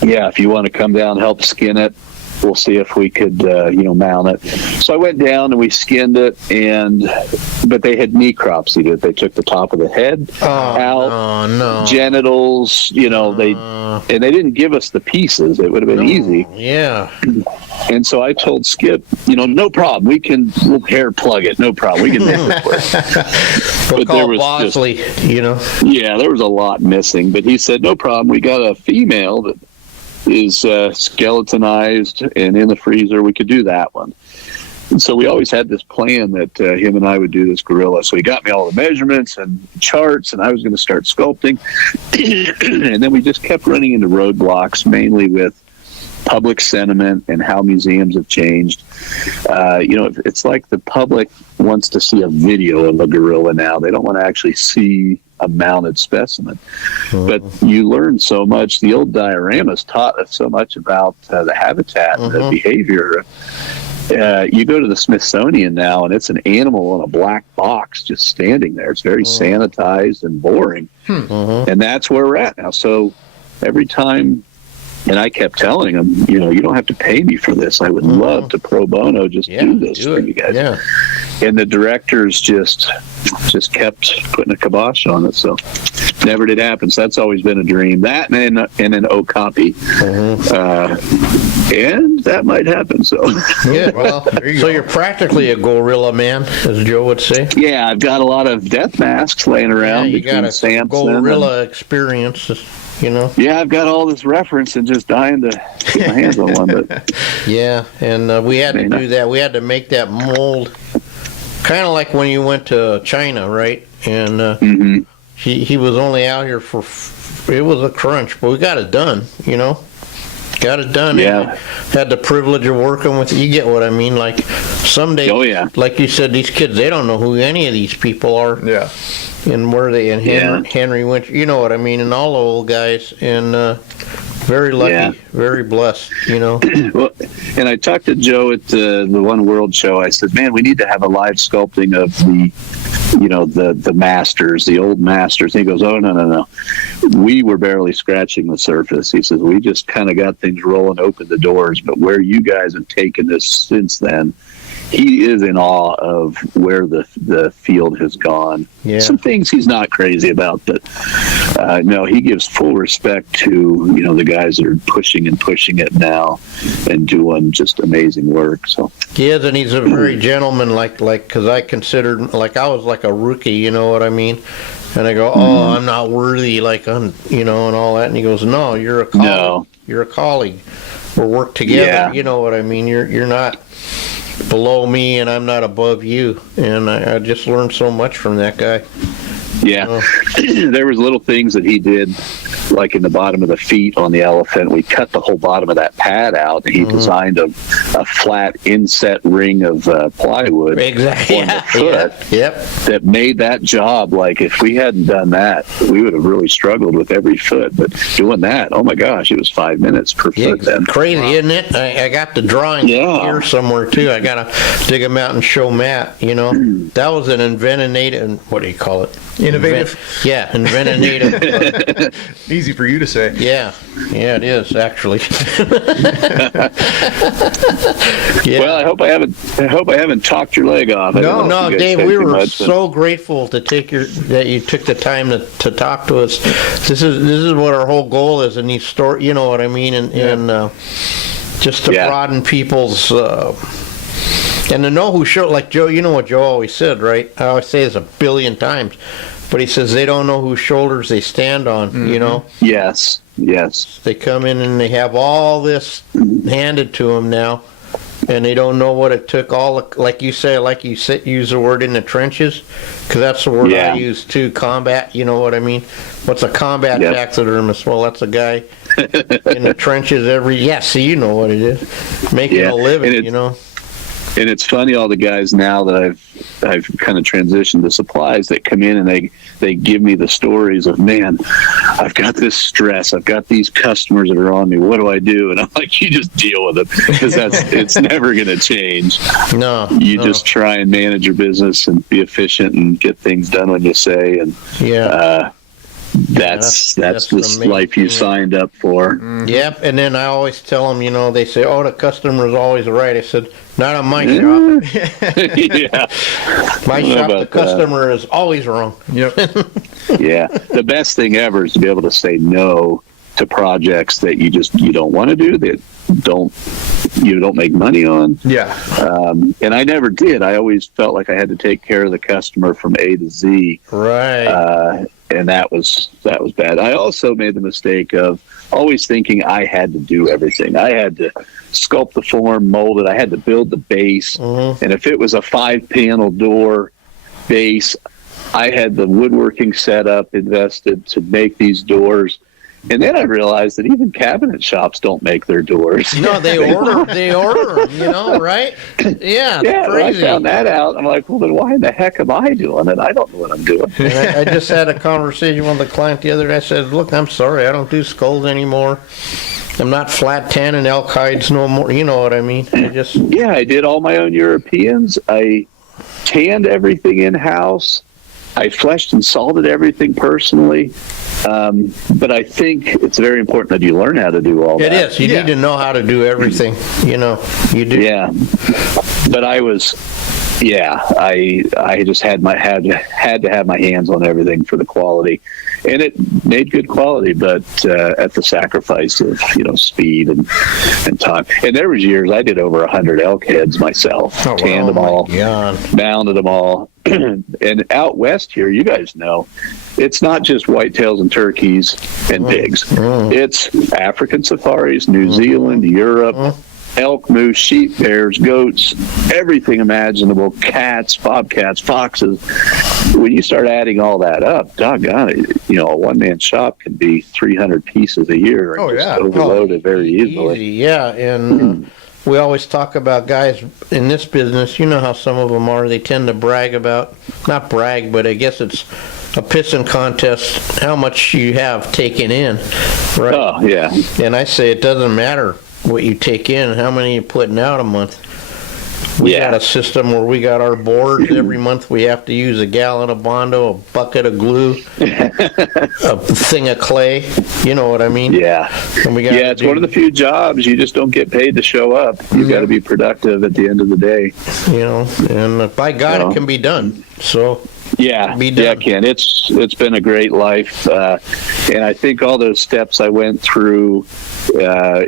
Yeah, if you want to come down and help skin it, we'll see if we could, mount it." So I went down and we skinned it, but they had necropsied it. They took the top of the head out, genitals, and they didn't give us the pieces. It would have been easy. Yeah. And so I told Skip, no problem. We'll hair plug it. No problem. We can make it work. But there was Bosley, Yeah, there was a lot missing. But he said, "No problem. We got a female that is skeletonized and in the freezer. We could do that one." And so we always had this plan that him and I would do this gorilla. So he got me all the measurements and charts, and I was going to start sculpting. And then we just kept running into roadblocks, mainly with public sentiment and how museums have changed. It's like the public wants to see a video of a gorilla now. They don't want to actually see a mounted specimen. But you learn so much. The old dioramas taught us so much about the habitat and the behavior. You go to the Smithsonian now, and it's an animal in a black box just standing there. It's very sanitized and boring. And that's where we're at now. So every time, and I kept telling him, you don't have to pay me for this. I would love to pro bono just do this for you guys. Yeah. And the directors just kept putting a kibosh on it. So never did happen. So that's always been a dream. That and an O-copy. And that might happen. So yeah, well, you're practically a gorilla man, as Joe would say. Yeah, I've got a lot of death masks laying around. Yeah, you got a gorilla experience. Yeah, I've got all this reference and just dying to get my hands on one. But yeah, and we had to do that. We had to make that mold, kind of like when you went to China, right? And he was only out here it was a crunch, but we got it done. Got it done. Yeah. Had the privilege of working with, you get what I mean? Like someday, like you said, these kids, they don't know who any of these people are. Yeah. And where they, and Henry Winter, you know what I mean? And all the old guys, and very lucky, very blessed, Well, and I talked to Joe at the One World show. I said, "Man, we need to have a live sculpting of the the masters, the old masters. And he goes, oh, no. We were barely scratching the surface. He says, we just kind of got things rolling, opened the doors, but where you guys have taken this since then, he is in awe of where the field has gone. Yeah. Some things he's not crazy about, but no, he gives full respect to the guys that are pushing it now and doing just amazing work. So he is, and he's a very gentleman. Like because I considered I was like a rookie. You know what I mean? And I go, oh, I'm not worthy, and all that. And he goes, no, you're a colleague. No. You're a colleague. We'll work together. Yeah. You know what I mean? You're not below me, and I'm not above you. And I just learned so much from that guy. Yeah, there was little things that he did, like in the bottom of the feet on the elephant. We cut the whole bottom of that pad out, and he designed a flat inset ring of plywood exactly. on the foot. Yep. That made that job, like if we hadn't done that, we would have really struggled with every foot. But doing that, oh my gosh, it was 5 minutes per foot then. Crazy, isn't it? I got the drawing here somewhere too. I gotta dig them out and show Matt. That was an inventive. What do you call it? Innovative. Inventive. Easy for you to say. Yeah, it is actually. Yeah. Well, I hope I haven't talked your leg off. No, Dave, we were so grateful that you took the time to talk to us. This is what our whole goal is in these stories. You know what I mean? And just to broaden people's. And to know who showed, like Joe, you know what Joe always said, right? I always say this a billion times, but he says they don't know whose shoulders they stand on, Yes. They come in and they have all this handed to them now, and they don't know what it took, like you use the word in the trenches, because that's the word I use too, combat, you know what I mean? What's a combat taxidermist? Well, that's a guy in the trenches you know what it is, making a living, And it's funny, all the guys now that I've kind of transitioned to supplies that come in and they give me the stories of, man, I've got this stress. I've got these customers that are on me. What do I do? And I'm like, you just deal with it, because it's never going to change. No. You just try and manage your business and be efficient and get things done when you say. And that's this life you signed up for. Mm-hmm. Yep. And then I always tell them, they say, oh, the customer is always right. I said, not on my shop. My shop, the customer is always wrong. Yep. Yeah. The best thing ever is to be able to say no to projects that you don't want to do, that you don't make money on. Yeah. And I never did. I always felt like I had to take care of the customer from A to Z. Right. And that was bad. I also made the mistake of always thinking I had to do everything. I had to sculpt the form, mold it. I had to build the base. Mm-hmm. And if it was a 5-panel door base, I had the woodworking set up, invested to make these doors. And then I realized that even cabinet shops don't make their doors. No, they order them, right? Yeah, yeah. When I crazy. found that out, I'm like, well, then why in the heck am I doing it? I don't know what I'm doing. I just had a conversation with a client the other day. I said, look, I'm sorry, I don't do skulls anymore. I'm not flat tanning elk hides no more. You know what I mean? I did all my own Europeans. I tanned everything in-house. I fleshed and salted everything personally. But I think it's very important that you learn how to do all that. It is. You need to know how to do everything. You do. Yeah. But I just had to have my hands on everything for the quality. And it made good quality, but at the sacrifice of speed and time. And there was years I did over 100 elk heads myself, tanned them all, mounted them all. And out west here, you guys know, it's not just whitetails and turkeys and pigs. It's African safaris, New Zealand, Europe, elk, moose, sheep, bears, goats, everything imaginable, cats, bobcats, foxes. When you start adding all that up, doggone it, a one-man shop can be 300 pieces a year and just overload it very easily. Yeah, and we always talk about guys in this business, you know how some of them are, they tend to brag about, not brag, but I guess it's a pissing contest, how much you have taken in, right? Oh, yeah. And I say it doesn't matter what you take in, how many you're putting out a month. We got a system where we got our boards. Every month we have to use a gallon of Bondo, a bucket of glue, a thing of clay. You know what I mean? Yeah. And we it's one of the few jobs you just don't get paid to show up. You've got to be productive at the end of the day. You know, and by God, it can be done. So. Ken, it's been a great life, and I think all those steps I went through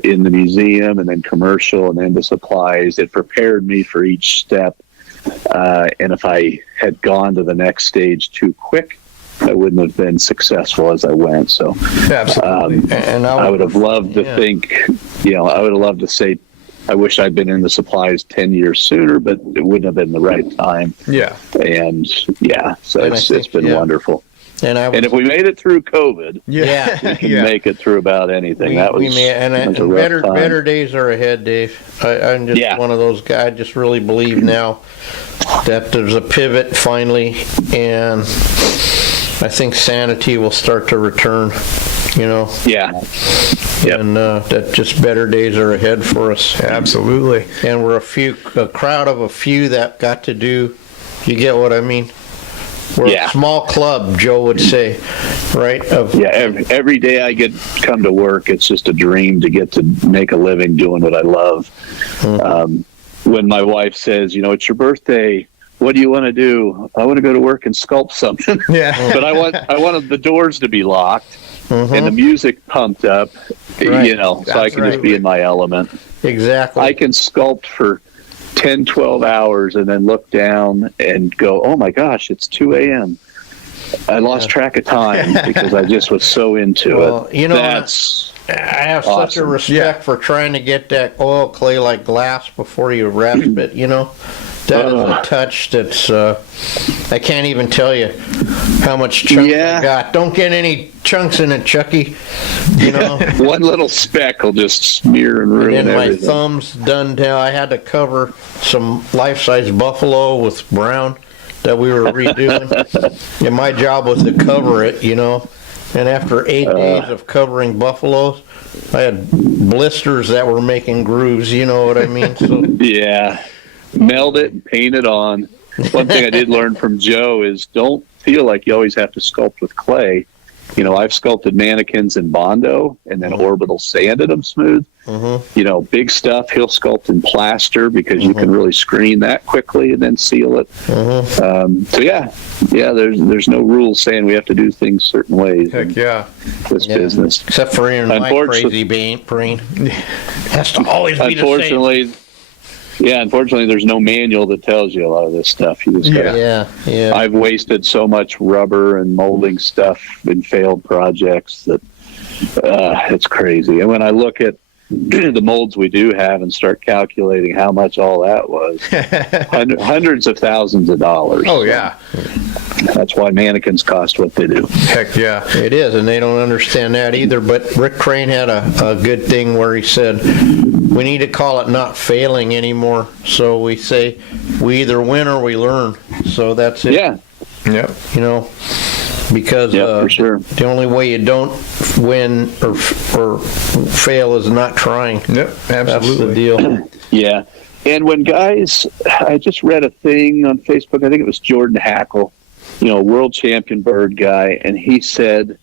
in the museum and then commercial and then the supplies, it prepared me for each step, and if I had gone to the next stage too quick, I wouldn't have been successful as I went. So absolutely. And I would have loved to think, I would have loved to say, I wish I'd been in the supplies 10 years sooner, but it wouldn't have been the right time. Yeah. And so it's been wonderful. And if we made it through COVID, we can make it through about anything. Better days are ahead, Dave. I'm just one of those guys. I just really believe now that there's a pivot finally, and I think sanity will start to return. And that just better days are ahead for us. Absolutely. And we're a crowd of a few that got to do, you get what I mean? We're a small club, Joe would say, right? Every day I come to work, it's just a dream to get to make a living doing what I love. Mm-hmm. When my wife says, it's your birthday, what do you want to do? I want to go to work and sculpt something. Yeah. But I want the doors to be locked. Mm-hmm. And the music pumped up, so I can just be in my element. Exactly. I can sculpt for 10, 12 hours and then look down and go, oh my gosh, it's 2 a.m. I lost track of time because I just was so into it. I have such a respect for trying to get that oil clay like glass before you rasp it, That is a touch that's, I can't even tell you how much chunks I got. Don't get any chunks in it, Chucky. One little speck will just smear and ruin everything. And my thumb's done now. I had to cover some life-size buffalo with brown that we were redoing. And my job was to cover it, And after 8 days of covering buffaloes, I had blisters that were making grooves, you know what I mean? So, meld it and paint it on. One thing I did learn from Joe is don't feel like you always have to sculpt with clay. I've sculpted mannequins in Bondo and then orbital sanded them smooth. Mm-hmm. Big stuff he'll sculpt in plaster because you can really screen that quickly and then seal it. Mm-hmm. There's no rules saying we have to do things certain ways. Heck yeah. This business. Except for in my crazy brain. Has to always be the same. Yeah, unfortunately, there's no manual that tells you a lot of this stuff. You just gotta, I've wasted so much rubber and molding stuff in failed projects that it's crazy. And when I look at the molds we do have and start calculating how much all that was, hundreds of thousands of dollars. Oh, yeah. That's why mannequins cost what they do. Heck yeah. It is, and they don't understand that either. But Rick Crane had a good thing where he said, we need to call it not failing anymore. So we say we either win or we learn. So that's it. Yeah. Yep. Because for sure. The only way you don't win or fail is not trying. Yep, absolutely. That's the deal. Yeah. And when guys, I just read a thing on Facebook, I think it was Jordan Hackle, world champion bird guy, and he said,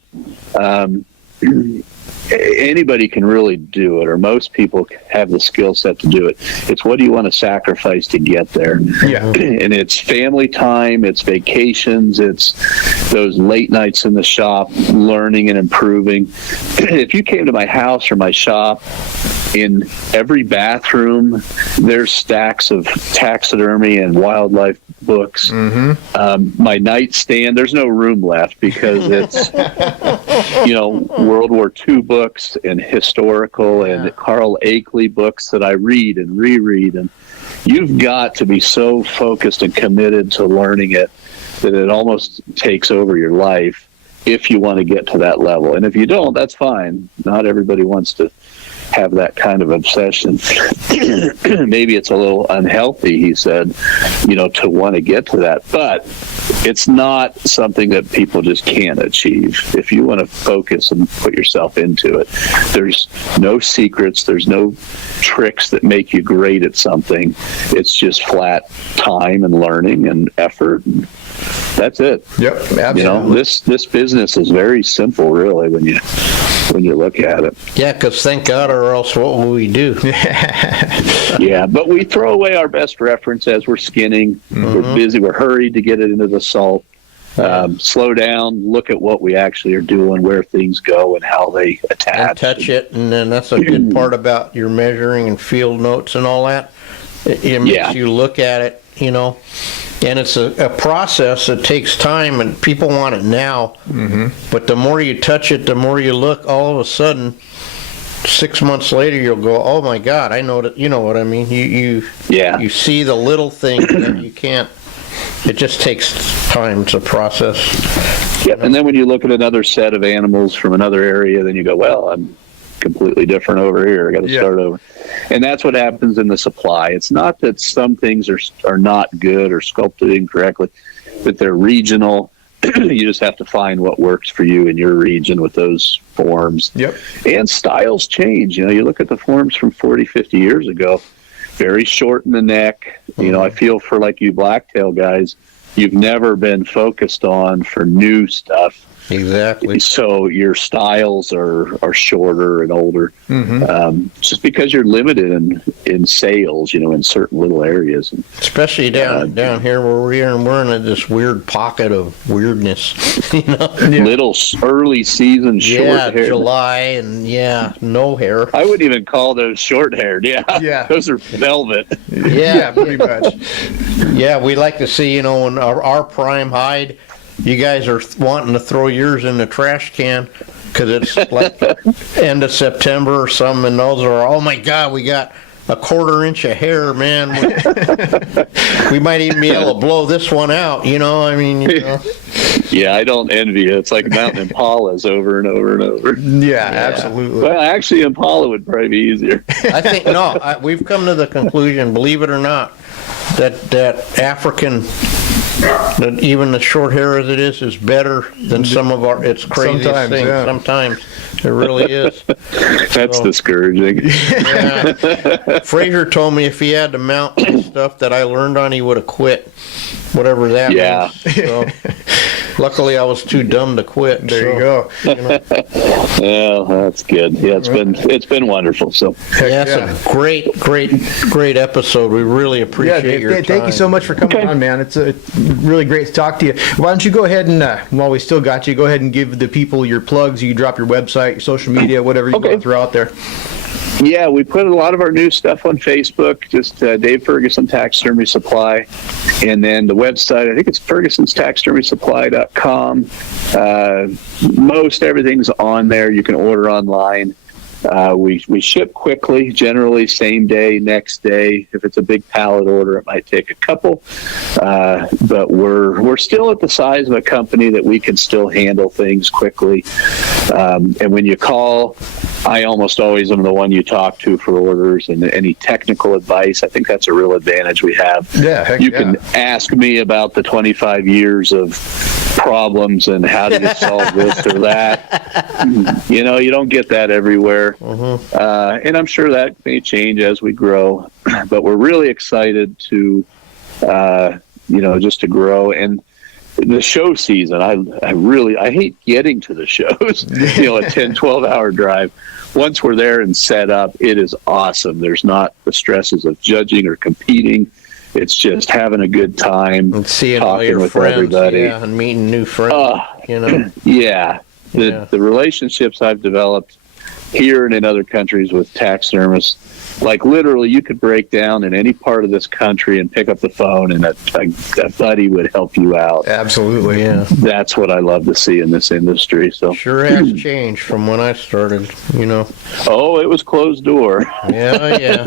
anybody can really do it, or most people have the skill set to do it. It's what do you want to sacrifice to get there? Yeah. And it's family time, it's vacations, it's those late nights in the shop, learning and improving. If you came to my house or my shop, in every bathroom, there's stacks of taxidermy and wildlife books. Mm-hmm. My nightstand, there's no room left because it's, World War II books and historical and Carl Akeley books that I read and reread. And you've got to be so focused and committed to learning it that it almost takes over your life if you want to get to that level. And if you don't, that's fine. Not everybody wants to have that kind of obsession. Maybe it's a little unhealthy, he said, to want to get to that. But it's not something that people just can't achieve. If you want to focus and put yourself into it, there's no secrets, there's no tricks that make you great at something. It's just flat time and learning and effort. And that's it. Yep, absolutely. This business is very simple, really, when you look at it. Yeah, because thank God, or else what will we do? Yeah, but we throw away our best reference as we're skinning. We're busy. We're hurried to get it into the salt. Slow down, look at what we actually are doing, where things go, and how they attach. And touch it, and then that's a good part about your measuring and field notes and all that. It makes you look at it, and it's a process that takes time, and people want it now. But the more you touch it, the more you look, all of a sudden, 6 months later, you'll go, oh my God, I know that. You know what I mean? You see the little things that you can't. It just takes time. It's a process. Yeah, and then when you look at another set of animals from another area, then you go, well, I'm completely different over here. I got to start over. And that's what happens in the supply. It's not that some things are not good or sculpted incorrectly, but they're regional. You just have to find what works for you in your region with those forms. Yep. And styles change. You look at the forms from 40, 50 years ago, very short in the neck. I feel for like you blacktail guys, you've never been focused on for new stuff. Exactly. So your styles are shorter and older, just because you're limited in sales, in certain little areas. Especially down here where we're in this weird pocket of weirdness. Little early season short hair. July and no hair. I wouldn't even call those short haired. Yeah. Those are velvet. Yeah, pretty much. Yeah, we like to see, in our prime hide. You guys are wanting to throw yours in the trash can because it's like end of September or something, and those are, oh my God, we got a 1/4 inch of hair, man. We might even be able to blow this one out, Yeah, I don't envy you. It's like mountain impalas over and over and over. Yeah, absolutely. Well, actually, impala would probably be easier. I think, we've come to the conclusion, believe it or not, that African, that even the short hair as it is better than some of its craziest things. Yeah. Sometimes it really is. That's discouraging. Yeah. Fraser told me if he had to mount stuff that I learned on, he would have quit, whatever that means. So, luckily, I was too dumb to quit. There you go. Well, that's good. Yeah, it's been wonderful. So it's a great episode. We really appreciate your time. Thank you so much for coming on, man. It's really great to talk to you. Why don't you go ahead and, while we still got you, go ahead and give the people your plugs. You can drop your website, your social media, whatever you want to throw out there. Yeah, we put a lot of our new stuff on Facebook, just Dave Ferguson Taxidermy Supply. And then the website, I think it's fergusonstaxidermysupply.com. Most everything's on there. You can order online. We ship quickly, generally same day, next day. If it's a big pallet order, it might take a couple. But we're still at the size of a company that we can still handle things quickly. And when you call, I almost always am the one you talk to for orders and any technical advice. I think that's a real advantage we have. You can ask me about the 25 years of problems and how do you solve this or that. You don't get that everywhere. And I'm sure that may change as we grow. But we're really excited to, just to grow. And the show season, I hate getting to the shows, a 10, 12-hour drive. Once we're there and set up, it is awesome. There's not the stresses of judging or competing. It's just having a good time, and seeing talking all your with friends, everybody. and meeting new friends. The relationships I've developed here and in other countries with taxidermists, like literally you could break down in any part of this country and pick up the phone and a buddy would help you out. Absolutely. Yeah. That's what I love to see in this industry. So sure has changed from when I started, Oh, it was closed door. Yeah.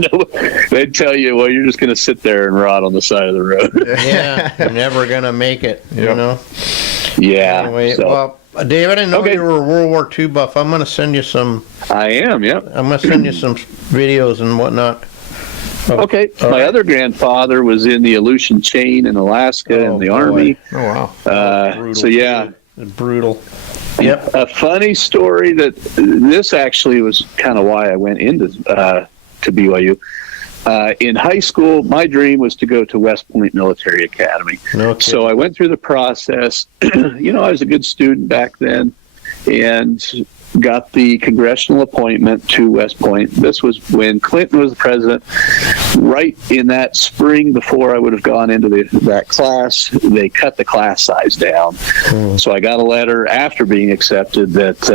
They'd tell you, well, you're just going to sit there and rot on the side of the road. Yeah, you're never going to make it, Yeah. Anyway, so. well, Dave, I didn't know Okay. you were a World War II buff. I'm going to send you some. I am, yep. I'm going to send you some videos and whatnot. Okay. All My right. other grandfather was in the Aleutian chain in Alaska in the boy. Army. Oh, wow. So, yeah. It's brutal. Yep. A funny story that this actually was kind of why I went into to BYU. In high school, my dream was to go to West Point Military Academy. Okay. So I went through the process. I was a good student back then, and got the congressional appointment to West Point. This was when Clinton was the president. Right in that spring before I would have gone into that class, they cut the class size down. So I got a letter after being accepted that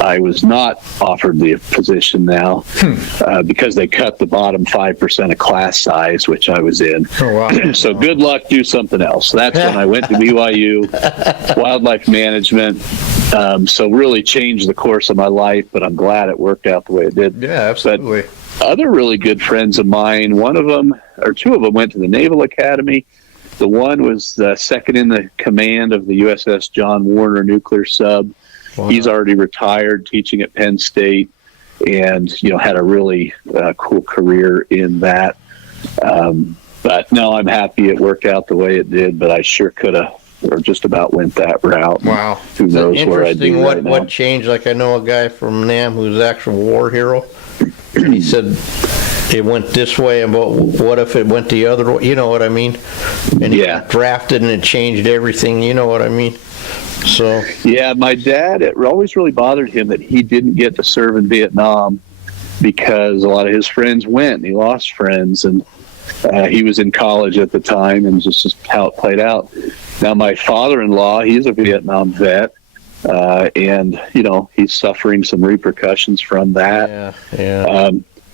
I was not offered the position now because they cut the bottom 5% of class size, which I was in. Oh, wow. So good luck, do something else. That's when I went to BYU, wildlife management. So really changed the course of my life, but I'm glad it worked out the way it did. Yeah, absolutely. But other really good friends of mine, one of them, or two of them, went to the Naval Academy. The one was second in the command of the USS John Warner nuclear sub. Wow. He's already retired, teaching at Penn State, and had a really cool career in that. But no, I'm happy it worked out the way it did. But I sure could have, or just about went that route. Wow. Who knows where I'd be Interesting right now. what changed. Like I know a guy from NAM who's an actual war hero. He said it went this way, but what if it went the other way? You know what I mean? And he got drafted and it changed everything. You know what I mean? So yeah, my dad, it always really bothered him that he didn't get to serve in Vietnam because a lot of his friends went. And he lost friends, and he was in college at the time, and just how it played out. Now, my father-in-law, he's a Vietnam vet, and he's suffering some repercussions from that. yeah.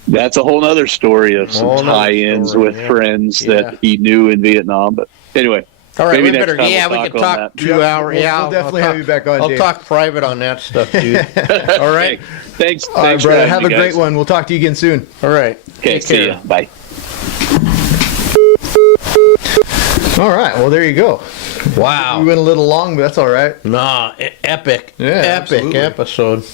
That's a whole other story of some Whole nother tie-ins story, with yeah. friends Yeah. that he knew in Vietnam. But anyway. All right, maybe we next better. time Yeah, we'll we could on talk that. 2 hours. Yeah, we'll definitely have you back on, I'll Dave. talk private on that stuff, dude. All right. Okay. Thanks. All right, Thanks for brother. having Have me, a great guys. one. We'll talk to you again soon. All right. Okay, Take see care. ya. Bye. All right. Well, there you go. Wow. We went a little long, but that's all right. Nah, epic. Yeah, epic absolutely. episode.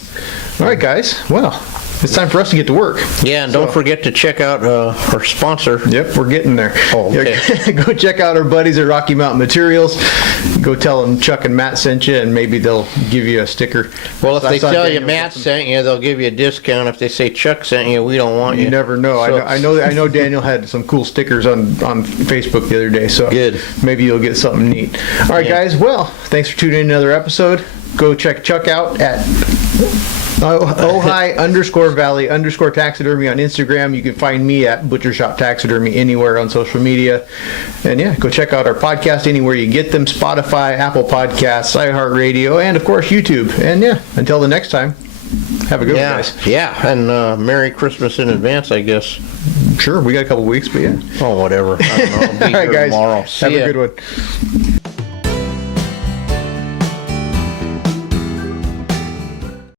All right, guys. Well, it's time for us to get to work. Yeah, and don't forget to check out our sponsor. Yep, we're getting there. Oh, okay. Yeah, go check out our buddies at Rocky Mountain Materials. Go tell them Chuck and Matt sent you, and maybe they'll give you a sticker. Well, if I they saw tell you Daniel Matt got some- sent you, they'll give you a discount. If they say Chuck sent you, we don't want you. You never know. So- I know Daniel had some cool stickers on Facebook the other day, so Good. maybe you'll get something neat. All right, Yeah. guys. Well, thanks for tuning in to another episode. Go check Chuck out at Ojai_Valley_taxidermy on Instagram. You can find me at Butcher Shop Taxidermy anywhere on social media. And yeah, go check out our podcast anywhere you get them: Spotify, Apple Podcasts, iHeart Radio, and of course YouTube. And yeah, until the next time, have a good one, Yeah, guys. yeah, and Merry Christmas in advance, I guess. Sure, we got a couple weeks, but yeah. Oh, whatever. I don't know. I'll be All right, here guys. tomorrow. Have See ya. a good one.